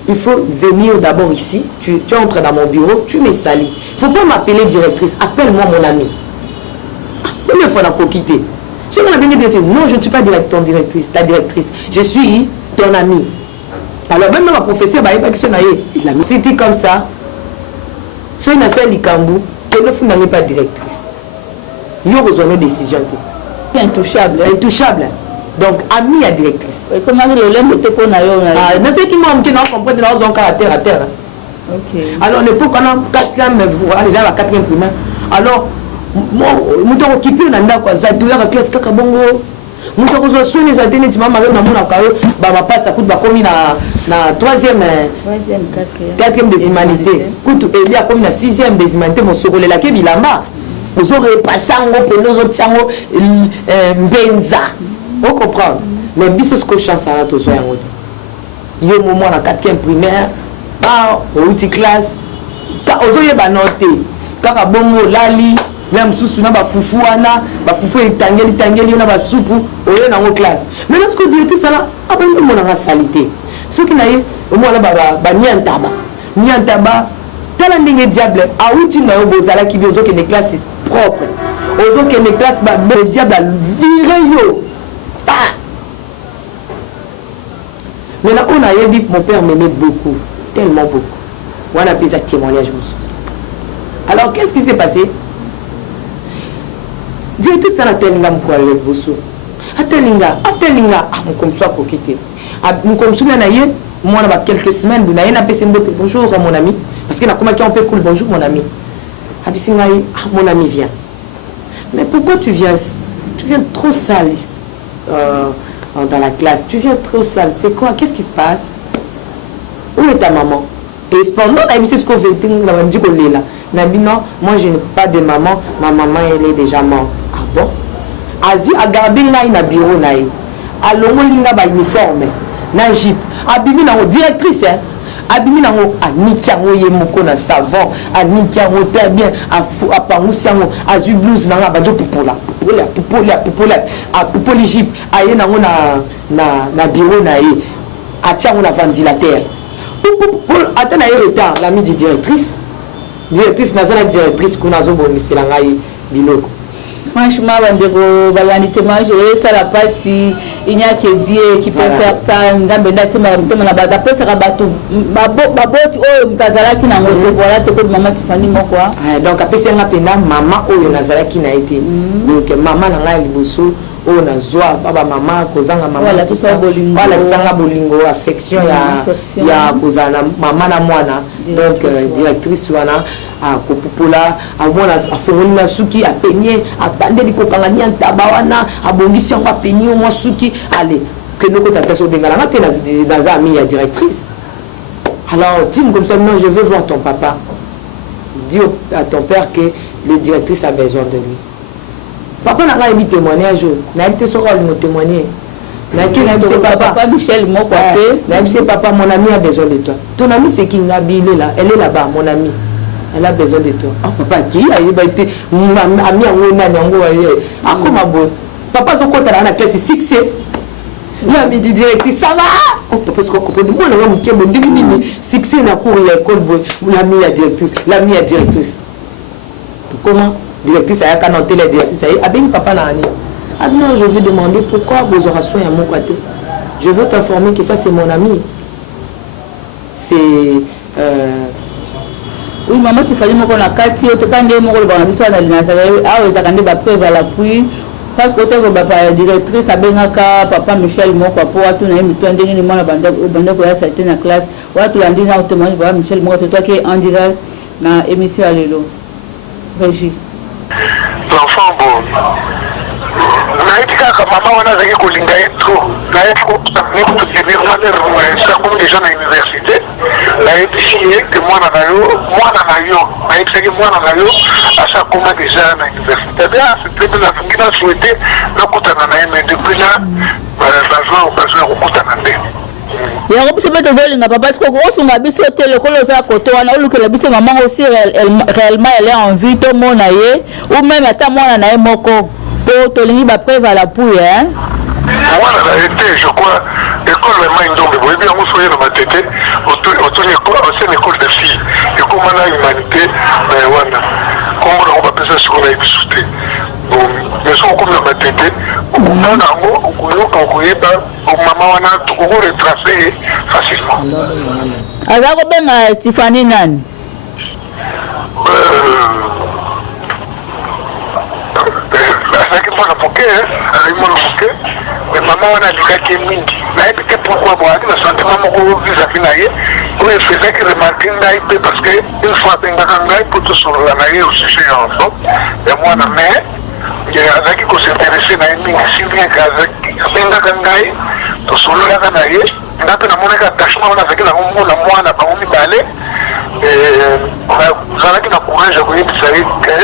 il faut venir d'abord ici tu entres dans mon bureau tu me salis faut pas m'appeler directrice appelle-moi mon ami il faut la quitter. Si on a bien dit, non, je ne suis pas ton directrice, ta directrice, je suis ton ami. Alors même ma professeure, c'était comme ça. Si on a celle Likambu, elle ne pas directrice. Il y a une décision. Intouchable. Intouchable. Donc, ami à directrice. Et comment le lème était qu'on a eu? Mais c'est qui m'a dit qu'on comprend dans un caractère à terre. Ok. Alors, l'époque, on a 4e, déjà la 4e primaire. Alors, mutu okipi na ndako azatu ya classe kaka bongo mutu ko so les atene ti mama na mona kayo ba passa kutu ba komi na 3e 4e désimalité kutu ebi a komi na 6e désimalité mo sokolela ke bilamba ozo repassango pelozo tsango mbenza on comprend mais biso ce que chance à to so yango yo moment na 4e primaire ba outi classe ka ozo yeba noté kaka bongo lali même sous na ba fufu wana ba fufu itangeli na ba soupu oyo na ngo classe mais lorsque directeur ça là après mon na salité ce qui naie au moins là ba niantaba tala ndenge diable a outi na yo bozala ki bizo ke les classes propres ozo ke les classes ba diable viré yo mais là on a yebi mon père m'aimait beaucoup tellement beaucoup on a pris un témoignage. Alors qu'est-ce qui s'est passé? Directrice ça na telinga mkwale boso. Atelinga mkomswa ko quitter. Mkomsuna na ye moi na quelques semaines na ye na pese mbote bonjour mon ami parce que na comment qui on peut cool bonjour mon ami. Abisinga mon ami vient. Mais pourquoi tu viens trop sale dans la classe. Tu viens trop sale. C'est quoi? Qu'est-ce qui se passe? Où est ta maman? Et cependant, c'est ce qu'on fait. Non, moi je n'ai pas de maman. Ma maman elle est déjà morte. Ah bon? Azu a gardé na bureau na. Alongo linga ba uniforme. Na jeep. Abimi na directrice hein. abimi nango aniki yango ye moko na savon aniki yango très bien apangusi yango azwi blouse nanga bajo pupola apupoli jipe aye nango na bureau na ye atia yango na ventilateur ata na ye retard lami di directrice naza na directrice kuna azobongisela ngai biloko. Franchement, balani témoignage et ça la passe il n'y a que Dieu qui peut faire ça. Ngambenda c'est ma bata après ça bato baboti o mkazalaki na ngoto voilà to ko maman Tiffany moko. Donc après c'est ngapenda maman oyo nazalaki na été. Donc maman na ngai liboso o na zwa baba maman kozanga maman voilà tout ça bolingo. Voilà sanga bolingo affection ya kozana maman na mwana. Donc directrice wana a kopupola abona afongoli na suki apenye abande likokangania ntaba wana abongisi yango apenye mwa suki allez que nous tata so bengala ngate dans ami ya directrice. Alors dis comme ça non je veux voir ton papa. Dis à ton père que le directrice a besoin de lui. Papa n'a pas émis témoignage, n'a été sur le témoigner. Papa Michel m'a coiffé. Papa, mon ami a besoin de toi. Ton ami c'est qui Ngabi, il est là, elle est là-bas, mon ami. Elle a besoin de toi. Ah papa qui a été ami en Nyango. Ah comment bon. Papa son compte à la classe 6. Il a mis des directrices, ça va. Oh papa ce qu'on comprend. Moi on a mon qui bon devine 6 na cour l'école boy. L'ami la directrice. Comment directrice a canoté la directrice a bien papa na ani. Ah non, je vais demander pourquoi vos orations à mon côté. Je veux t'informer que ça c'est mon ami. C'est oui, maman, tu fallait me qu'on a quatre yeux, tu quand même mon rôle dans la Nazaré, ah, ils attendent ma preuve à l'appui. Parce que tu es directrice, à Benaka, papa Michel, mon papa, tu n'as mis un dernier moment à Banda pour ça été dans la classe. Ou tu l'as dit, tu manges, voilà, Michel, moi, c'est toi qui es en direct dans l'émission à l'élo. Régie. L'enfant, bon. Naïtika maman wana zaki kolinga yetu naïtika kututenir sakomi déjà na université naïtisi ye ke mwana na yo naïtisaki mwana na yo asakoma déjà na université bien c'était bien nafingi na souhaité nakutana na ye mais depuis là bazwa occasion ya kokutana nde yango biso mpe tozolinga papa parce que osunga biso te lokolo oza kote wana olukela biso maman aussi réellement elle est en vie tomona ye ou même ata mwana na ye moko pour tolingi ba preuve à la pouille hein mwana na été je crois école vraiment ndombe boye bien musoye na matete autour ancienne école de filles et comme na humanité mais wana comme on va penser sur la bisouté bon mais so comme na matete mwana ngo okuyoka okuyeba maman wana tukoko retracer facilement azako benga Tiffany nani mais maman on a dit que mingi mais pourquoi moi le sentiment mon vis-à-vis naie oui faisait que remarquer naie parce que une fois benga pour tout sur la naie au sujet enfant et moi na mère il y a avec qui s'intéresser naie mingi si bien qu'avec benga kangai to sur la naie ndape na mona attachement on avec la moi na ba on balé on a qui na courage à venir ça que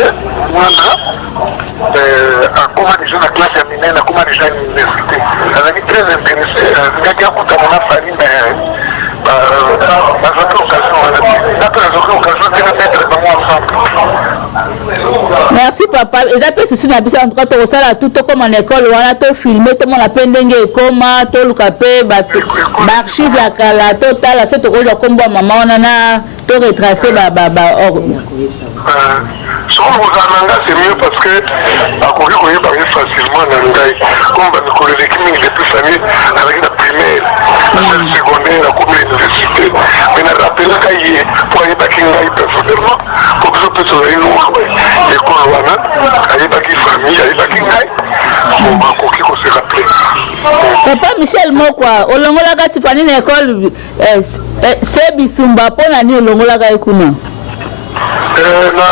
moi comment les gens à classe féminine, comment les gens à l'université. Ça été très intéressé. Quand il y a mon famille, mais dans aucune occasion, de la mettre dans moi ensemble. Merci papa. Et ça peut se souvenir en tout cas tu restes tout comme en école, on a tout filmé, tout le monde a pendengé comment, tout le capé, archive la cala, total, c'est tout le combo maman, on a tout retracé, sur Mozambique, c'est mieux parce que à Corée, on y parle facilement dans le Gaï. Comme on a les plus familles avec la primaire, la secondaire, la commune université. Mais on a rappelé qu'il y a pour aller back in personnellement, pour que je puisse aller nous l'école wana, aller back in famille, aller back in on va qu'on se rappelle. Papa Michel Mokwa, olongola ka Tiffany na école c'est bisumba pona ni olongola ka ikuna. Na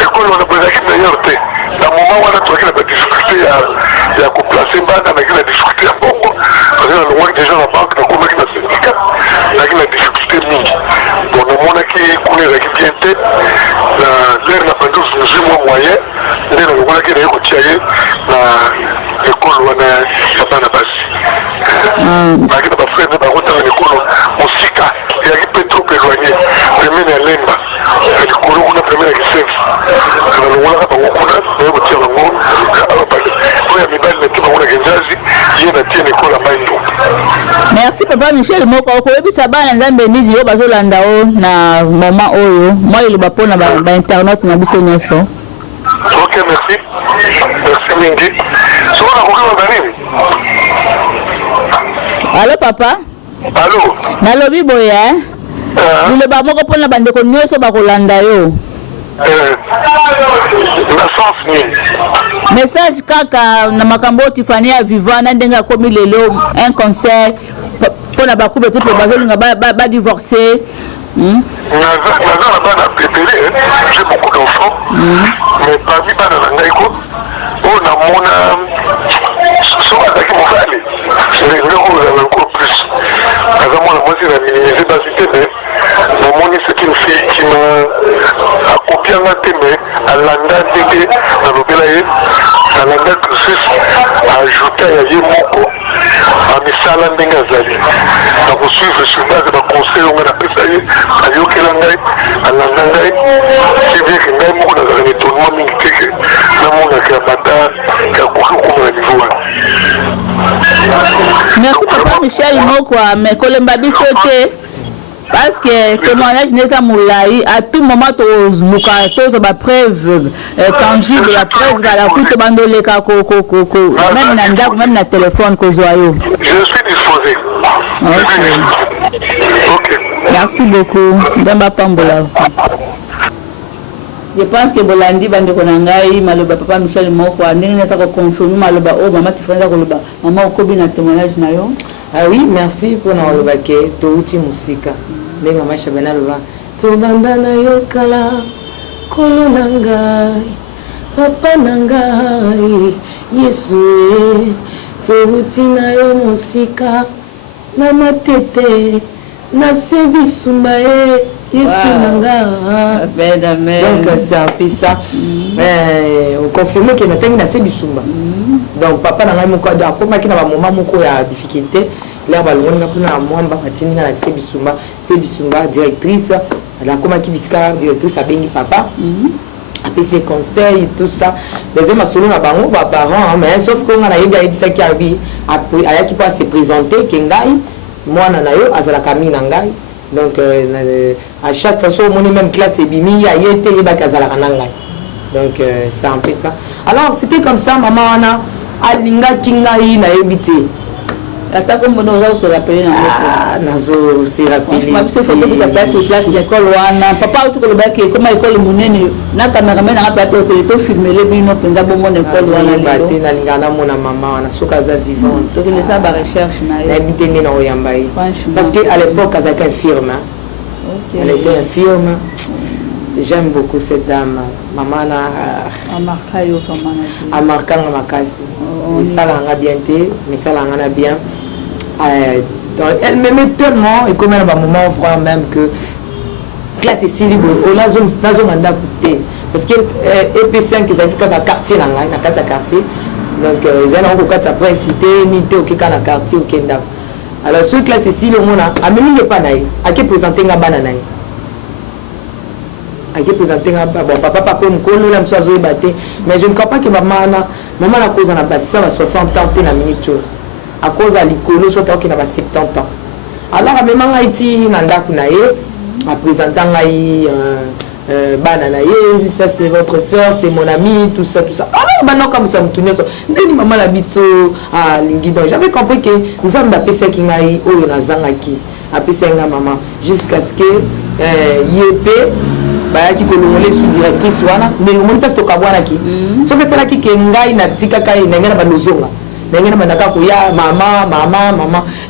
école on a besoin d'ailleurs te na moment on a trouvé la difficulté à placer bana avec la difficulté à Bongo parce que le work déjà la banque na comme la syndicat avec la difficulté mingi bon on a qui connaît la qui bien tête l'air na pas tous nos moyens et on a qui est cotier na école on a pas na base avec la frère de la route de l'école musika et avec Michel moko okoyebisa bana nzambe nini yo bazolanda o na moment oyo moi iloba mpona bainternet na biso nyonso. Ok, merci. Merci mingi. Soki nakoki nini? Allo papa? Allo? Nalobi boye liloba moko mpona bandeko nyonso bakolanda yo. Message kaka na makambo Tiffany ya vivant na ndenge akomi lelo un conseil pour la couple de ba divorcer. J'ai beaucoup d'enfants, mais parmi les enfants, on a mon souvent avec mon frère, c'est les euros encore plus. Par exemple, moi c'est la minimisée basité, mais mon c'est une fille qui m'a accompli en mais à l'anda dégué dans l'obélaïe, à l'anda cursus, à ajouter à Yémoko, à Missala Ndengazali. Donc, suivre sur base de conseil, on a appelé ça, à Yokelangai, à l'Andangai, c'est bien que même on a un étonnement militaire, même on a Kamata, qui a couru comme un niveau. Merci papa Michel Mokwa, mais Kolembabi sauté. Parce que témoignage n'est pas moulaï, à tout moment, tous les preuves tangibles, la preuve à la coupe de bandole, même Nanda, même la téléphone que joyeux. Je suis disposé. Ok. Merci beaucoup. Damba Pambola. Je pense que Bolandi Bandekonangai, Maloba Papa Michel Mokwa, n'est pas confirmé, Maloba, oh, Maman Tifanda Koloba, Maman Okobi na témoignage nayo. Ah oui, merci pour nous le baquet, Touti Musika. Les mamans Chabana Lova. Tobandana Yokala, Kolo Nangai, Papa Nangai, Yesue, Touti Nayo Musika, Namatete, Nasebi Sumbae, Yesu Nanga. Donc c'est un peu ça. On confirme qu'il y a un Nasebi Sumba. Donc papa Nangai Moko, après qu'il y a un moment où il y a difficulté. Là, on a moi, Sebisumba, directrice, la Koma Kibiska, directrice à Bengi Papa, après ses conseils et tout ça. Les hommes sont là, parents, mais sauf qu'on a eu des gens qui arrivent, après, qui peuvent se présenter, Kengai, moi, Nanayo, Azala Kami Nangai. Donc, à chaque fois, on est même classe et bimi, il y a été, il y a Kazala Nangai. Donc, c'est un peu ça. Alors, c'était comme ça, maman, Anna, Alinga Kingai, n'a évité. Attends, comme on se rappelle, Nazo, c'est rappelé. Je faut que tu places place d'école. Papa, tu connais que comme l'école monnaie, na caméraman a plateau que tu filmes les bino penda bon mon école wana baté na lingana mona maman na sokaza vivante. Tu connais ça ba recherche na. Na habité na Oyambai. Parce que à l'époque elle était infirme. Elle était infirme. J'aime beaucoup cette dame. Maman na Amarkayo famana. Amarkanga makasi. Mais ça l'a bien été, mais ça l'a bien. Elle m'aimait tellement et comme elle va un moment voir même que classe est si libre, la zone manda coûté parce que EP5 ils ont un quartier dans la quartier donc ils ont encore quatre après cité ni te OK dans quartier OK ndako. Alors ce classe est si le monde a même il pas naï a qui présenter nga banana a qui présenter nga bon papa comme kolo la mso zo baté mais je ne crois pas que maman a cause na bas 60 ans na minute à cause à l'icolo soit OK na 70 ans. Alors même en Haïti nandako na ye a présentant ngai banana ye ça c'est votre sœur, c'est mon ami, tout ça. Alors maintenant comme ça me tourner ça ndeni maman la bito à lingi donc j'avais compris que nous sommes d'appeler qui ngai oyo na zangaki appeler nga maman jusqu'à ce que yep ba ki kolongole sous directrice wana ndeni mon passe to kabwana ki so que c'est là qui ngai na tika kai ngena ba lozonga ngena ba naka ko ya mama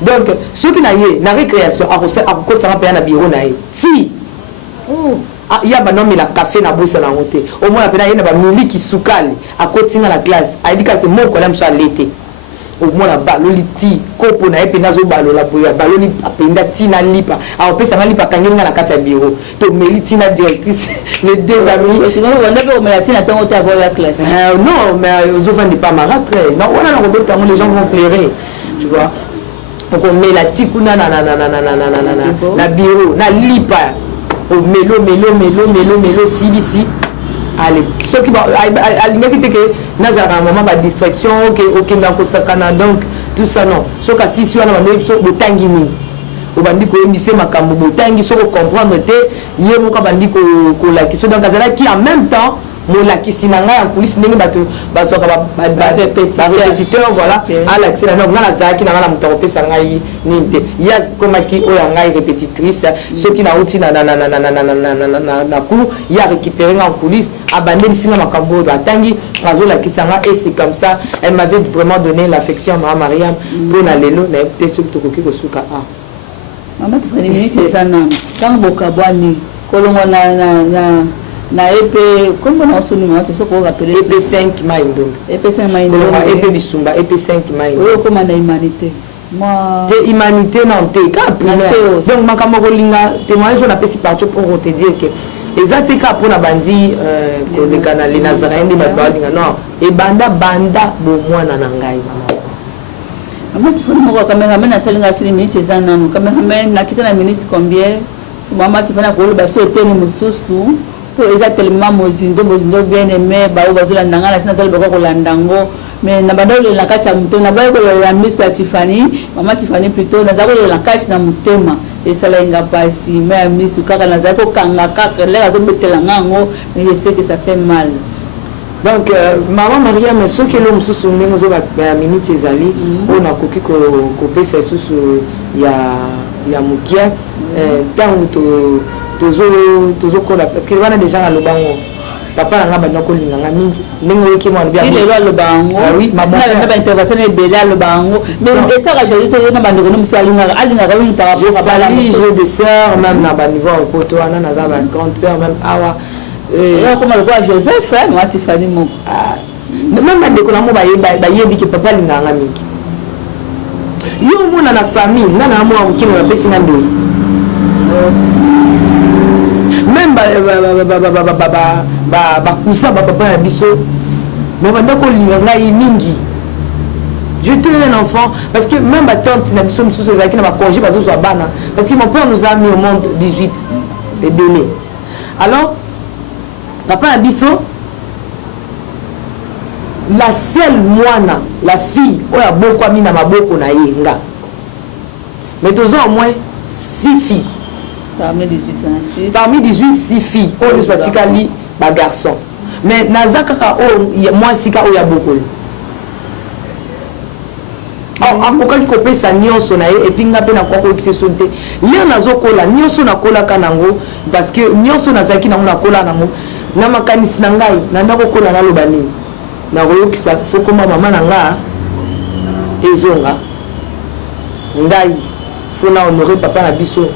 donc ceux qui na ye na récréation a ko tsanga pa na bureau na ye si il y a un homme il a café na bosse na ngote au moins appela yena ba miliki sukali a kotinga la classe a dit que mon collègue soit l'été au moins la baloliti kopo na epe nazo balola boya baloli apenda tina lipa a opesa lipa kangenga na kati ya bureau to meliti na directrice les deux amis tu vois on avait au melatina tant au avoir la classe non mais je vends pas maratre non on a la robot les gens vont pleurer tu vois donc on met la tikuna na bureau na lipa au mélo si allez ceux qui alingi que nazara maman ba distraction OK dans ko sakana donc tout ça non so ka si wana ba no so botangini obandi koyebise makambo botangi soko comprendre te ye moko bandi kolakisa donc azalaki en même temps molakisi na ngai en coulisses ndenge bato bazwaka barépétiteur voilà alakisi na donc nga nazalaki na nga na moto akopesa ngai nini te ye akomaki oyo ya ngai répétitrice soki nauti na cour ye arécupéré nga en coulisses abandelisi nga makambo oyo atangi azolakisa nga et c'est comme ça elle m'avait vraiment donné l'affection à Mama Mariam mpo na lelo nayebi te soki tokoki kosuka mama tifani miniti eza nano ntango bokabwani kolongo na epe kombo na osoni mama tiso ko rappeler EP5 maindombe EP5 maindombe EP bisumba EP5 maindombe oyo koma na humanité moi te humanité non te ka primaire donc makambo kolinga témoignage on appelle si partout pour te dire que ezate ka pona bandi koleka na les nazaréens de balinga non e banda bo mwana na ngai mama tifani moko kamera mena salinga sili minutes eza nano kamera mena natika na minutes combien so mama tifani ko loba so eteni mususu eza tellement mozindo bien aimé bao bazolanda nga na sina tolo bako kolandango mais na badolo la kati ya mutema na bayo la miss ya Tiffany mama Tiffany plutôt na zako la kati na mutema esala inga pasi mais miss kaka na zako kanga kaka le azo betela ngango mais je sais que ça fait mal donc maman Mariam ce que l'homme sous ndenge zo ba minute ezali on a koki ko pesa sous ya mukia tango toujours kola parce que wana déjà na lobango papa na ngaba ndako linganga mingi ndenge wiki mwana bia ile lo lobango oui maman na ba intervention e bela lobango mais ça ka joli c'est na bandeko no musa alinga ka wini par rapport à bala je de sœur même na ba niveau au poto wana na za ba grande sœur même awa comme le roi Joseph moi Tiffany mo même bandeko na mo ba yebi ke papa linganga mingi yo mona na famille na mo amukino na pesi na ndoi même bakusa bapapa ya biso babandako olinga ngai mingi je tenais un enfant parce que même batante na biso misusu ezalaki na bacongé bazozwa bana parce que mon père nous a mis au monde 18 ebele alors papa ya biso la seule mwana la fille oyo abokwami na maboko na ye nga mais toza au moins 6 filles parmi 18 6 filles oyo nyonso batikali bagarçon mais naza kaka oyo mwasi ka oyo ya bokoli akokaki kopesa nyonso na ye epuis nga mpe nakoka koyekisa so te lio nazokola nyonso nakolaka nango parce que nyonso nazalaki nango nakola nango na makanisi na ngai nanda kokola naloba nini nakoyokisa fokoma mama na nga ezonga ngai fo na honore papa na biso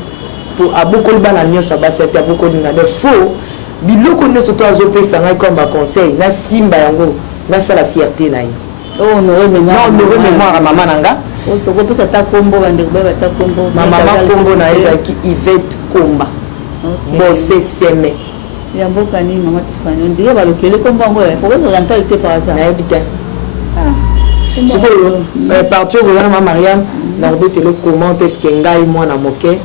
pour abokoli bana nyonso abasi ate abokoli nga de faux biloko nyonso to azopesa ngai comme baconseil na simba yango nasala fierté na ye honore mémoire ya mama na nga tokopesa ta kombo bandeko baye bata kombo mama kombo na ye ezalaki Yvette Komba bose seme ya mboka nini mama Tiffany ondire balokele kombo yango okozala ntali te par hasard nayebi te sikoyo parti oyo kozana mama Mariam nakobetelo comment est ce que ngai mwana moke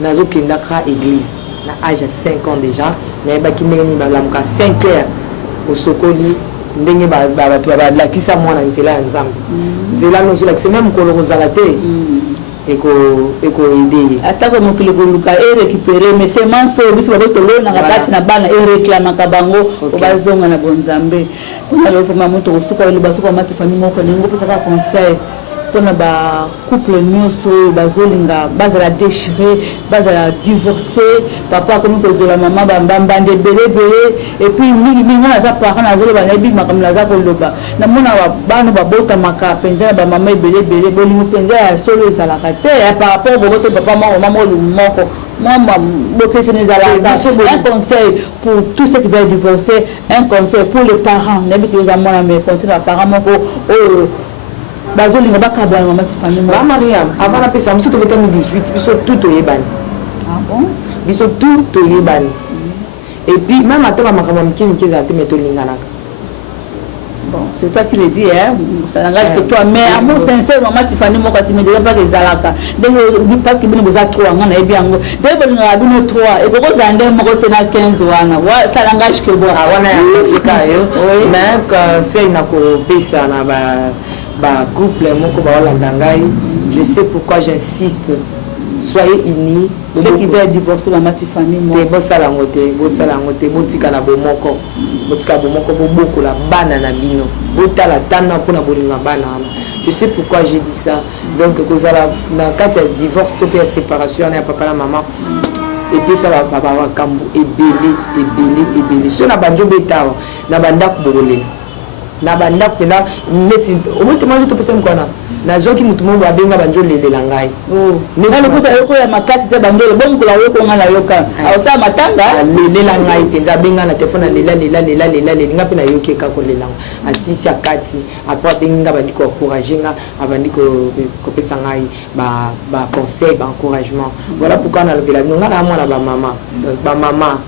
nazokendaka église na âge ya 5 ans déjà nayebaki ndenge nini balamuka 5 heures osokoli ndenge bato balakisa mwana nzela ya nzambe nzela nyonso olakisa me mokolo kozala te ekoede ye atako mokili koluka erécupéré mais semence oyo biso babotolonaka kati na bana eréclamaka bango bazonga na bonzambe mpona lofama moto kosuka eloba soka mama Tiffany moko ndenge opesaka conseil mpona bacouple nyonso oyo bazolinga bazala déchiré bazala divorcé papa akomi kozola mama bambambande ebelebele epuis mingi naza parent nazoloba nayebi makambo naza koloba namona bana babotamaka mpenza na bamama ebelebele bolingo mpenza ya solo ezalaka te par rapport boboto papa mama olu moko mama bokeseni ezalaka un conseil pour tous ceux qui veulent divorcer un conseil pour les parents nayebi toza mwana mais conseil na baparent moko oyo bazolinga bakabwana mama Tiffany ba Mariam avant napesa biso tobetami 18 biso tout toyebani biso tout toyebani et puis même ata bamakambo mike ezala te me tolinganaka bon c'est toi qui le dis hein ça n'engage que toi mais amour sincère mama Tiffany moko atime déjà pas ezalaka donc parce que bino boza 3 ngana ebi yango donc bolingaka bino 3 et bokozala nde moko te na 15 wana ça n'engage que moi wana ya jika yo mais conseil nakopesa na ba couple moko baolanda ngai je sais pourquoi j'insiste soyez unis. Ceux qui veulent divorcer, maman Tiffany, moi. Botika na bomoko. Botika bomoko boboko la bana na bino. Bota la tana pour na bolinga bana. Je sais pourquoi j'ai dit ça. Donc kozala na quand il y a divorce, topé la séparation, na papa la maman. Et puis ça va papa wa kambu ebele. So na banjo betawa na banda kubolele. Na banda pena neti au moins moi je te pesa nkwana. Nazoki mutu mo babenga banjo lelela ngai. Nalo kuta yoko ya makasi te bandele bon kula yoko ngala yoka. Ausa matanga lelela ngai penza benga na telefone lela nga pena yoki ka ko lelang. Asisi akati apa benga bandi ko encourager nga abandi ko pesa ngai ba conseil ba encouragement. Voilà pourquoi na lobela nga na mwana ba mama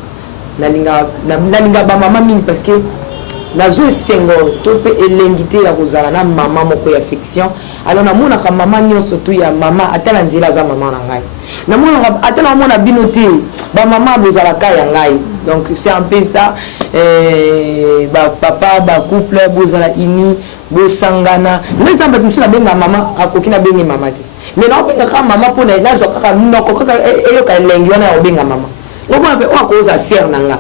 nalinga ba mama mingi parce que nazo esengo to pe elengite ya kozala na mama moko ya affection. Alors namona ka mama nyonso tu ya mama atala nzela za mama na ngai. Namona atala mona binote ba mama bozala ka ya ngai. Donc c'est un peu ça ba papa ba couple bozala ini bosangana. Neza ba tumsula benga mama akoki na bengi mama te. Mais na benga ka mama pona nazo kaka noko kaka eyo ka lengi wana benga mama. Oba pe o ko za ser nanga.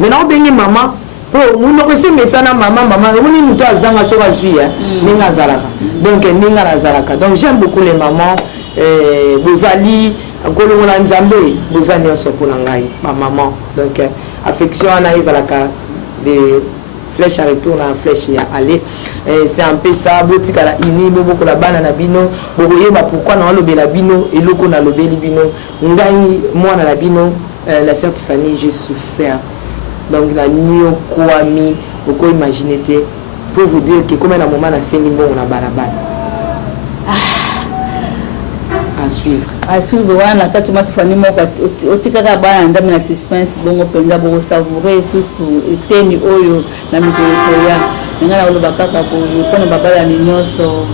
Mais na bengi mama oh, nous ne mesana maman, on est azanga sur azua, ninga zalaka. Donc ninga na zalaka. Donc j'aime beaucoup les mamans. Bozali, encore on a nzambe, bozali on se pour nangai, ma maman. Donc affection na zalaka des flèches à retour na flèche ya aller. C'est un peu ça. Botika la ini, beaucoup la bana na bino. Boboye ba pourquoi na lobe la bino et loko na lobe bino. Ngai moi na la bino, la sœur Tiffany, j'ai souffert. Donc la nuit kwami beaucoup imaginer pour vous dire que comme un moment na sengi bon na balabala à suivre wana kati Tiffany moko otikaka bana ndami na suspense bongo penza bo savourer susu eteni oyo na mikolo ya ngana lo bakaka ko pona babala ni nyonso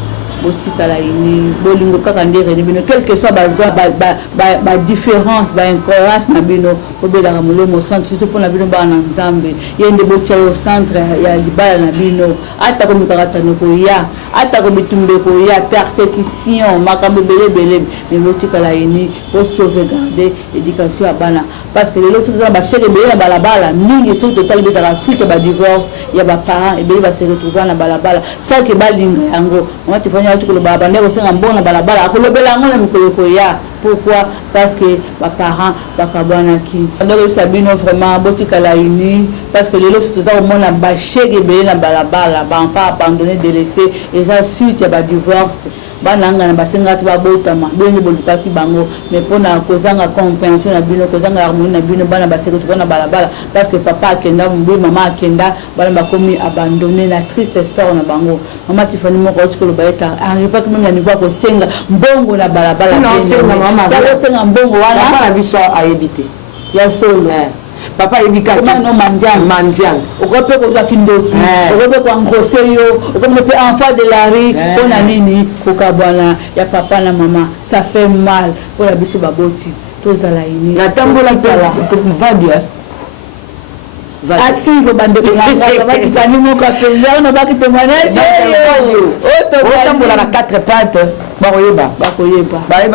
botikala ini bolingo kaka ndere ni bino quelque soit ba différence ba incohérence na bino obela ka mulemo centre surtout pour na bino ba na nzambe yende botia au centre ya libala na bino ata ko mikakata ko ya ata ko bitumbe ko ya persécution makambo belebele mais botikala ini pour sauvegarder éducation ya bana parce que les autres ba chéri be na balabala mingi c'est total be la suite ba divorce ya ba parents et be ba se retrouver na balabala ça que balinga yango on te fanya tu ko baba ndeko senga mbona balabala akolobela ngona mikolo ko ya pourquoi parce que ba parents bakabana ki ndoko sabino vraiment botikala ini parce que les autres toza au mona ba chéri be na balabala ba pas abandonné délaissé et ça suite ya ba divorce bananga na basenga tu babotama benge bolukaki bango mais pona kozanga compréhension na bino kozanga harmonie na bino bana baseko tu na balabala parce que papa akenda mbi mama akenda bana bakomi abandonné la triste histoire na bango mama Tiffany moko otiko lo baeta arrive pas même na niveau ko senga mbongo na balabala non senga mama ba senga mbongo wana papa la biso a éviter ya solo papa ebika no mandiant okope ko zakindoki okope ko ngose yo okope pe enfant de la rue pona nini kokabwana ya papa na mama ça fait mal pour la biso baboti tozala ini na tambola ko va bien va suivre bande ko nganga ba Tiffany moko apelza na ba ki témoignage o tambola na quatre pattes bakoyeba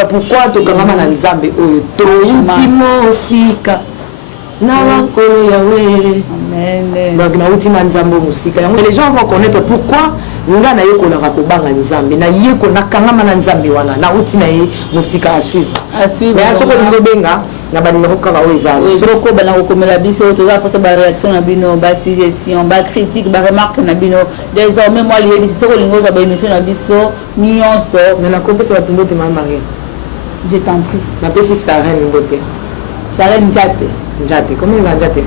pourquoi to kangama na nzambe oyo to intimo sika na wakolo yawe amen donc na utina nzambo musika yango les gens vont connaître pourquoi nga na yeko na rakobanga nzambe na yeko na kangama na nzambe wana na utina ye musika à suivre mais soko lingo benga na ba numéro kaka oza soko bana ko komela biso to za porter ba réaction na bino ba suggestion ba critique ba remarque na bino désormais moi lié biso soko lingo za ba émission na biso nyonso mais na compétition ba tumbote mama Marie je t'en prie na pesi Sarène Mbote Sarène Njate Njate, comment il va Njate?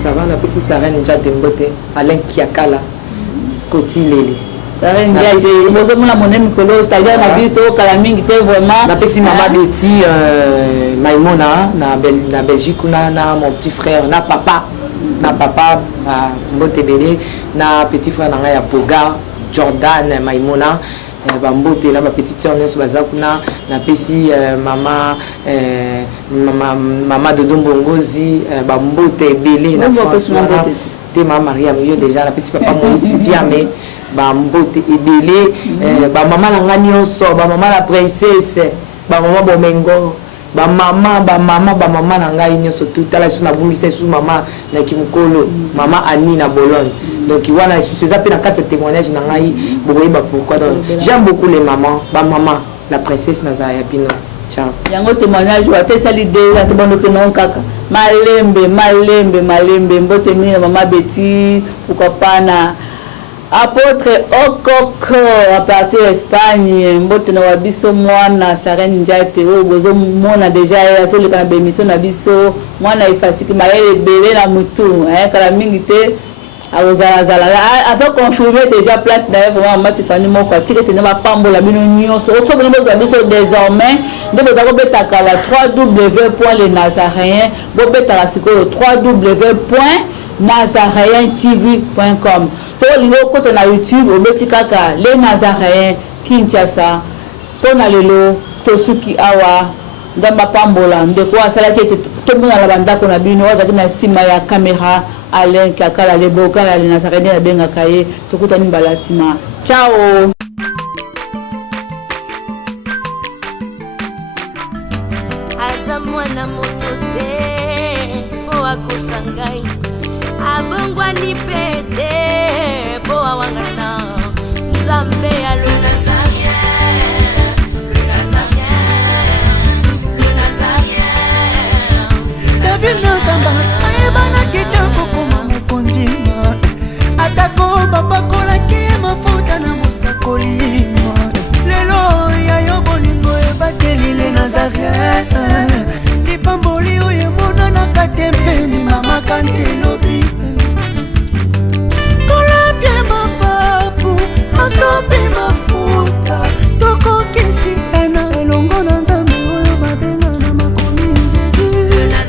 Ça va, on appelle ça Sarène Njate Mbote, Alain Kiakala, Scotty Lele. Sarène Njate, vous avez mon ami Kolo, stagiaire na vie, c'est au Kalaming, c'était vraiment. On appelle ça Maman Betty, Maïmona, na Belgique, na mon petit frère, na papa, Mbote Bele, na petit frère na Poga, Jordan, Maïmona. Bambote là ma petite sœur Nelson Bazakuna na pesi maman de Dombongozi bambote belé na France te maman Maria mieux déjà na pesi papa Moïse bien mais bambote belé ba maman la ngani onso ba maman la princesse bamama bomengo bamama na ngai nyonso tala so nabungisa su mama na kimokolo mama Annie na Bologne donc wana lisusu eza mpe na kati ya témoignage na ngai bokoyeba pourquoi donc j'aime beaucoup les mamans bamama la princesse nazala ya bino yango témoignage watesali deja tobandoki non kaka malembe mbote mingi na mama Betty pourquoi pas na apôtre Okoko à partir Espagne mbote na wabiso mwana Sarene Njate oyo bozomona deja atoleka na bémission na biso mwana ifasiki mayele ebele na mutu kala mingi te azala azo confirmer déjà place d'ailleurs vraiment mama Tiffany moko atike tena bapambola bino nyonso oso bino boza biso désormais nde boza kobetaka la www.lenazaréen bobetaka sikoyo www.nazaréentv.com so olingi okota na YouTube obeti kaka les Nazaréens Kinshasa mpona lelo tosuki awa ndamba pambola ndeko asalaki ete tomonala bandako na bino wazaki na nsima ya kamera Alain Kakala Lebokala les Nazaréens abengaka ye tokutani mbala nsima ciao. Aza mwana moto te po akosangai abongwani pete po awangana nzambe ya le Nazarien David Nozamba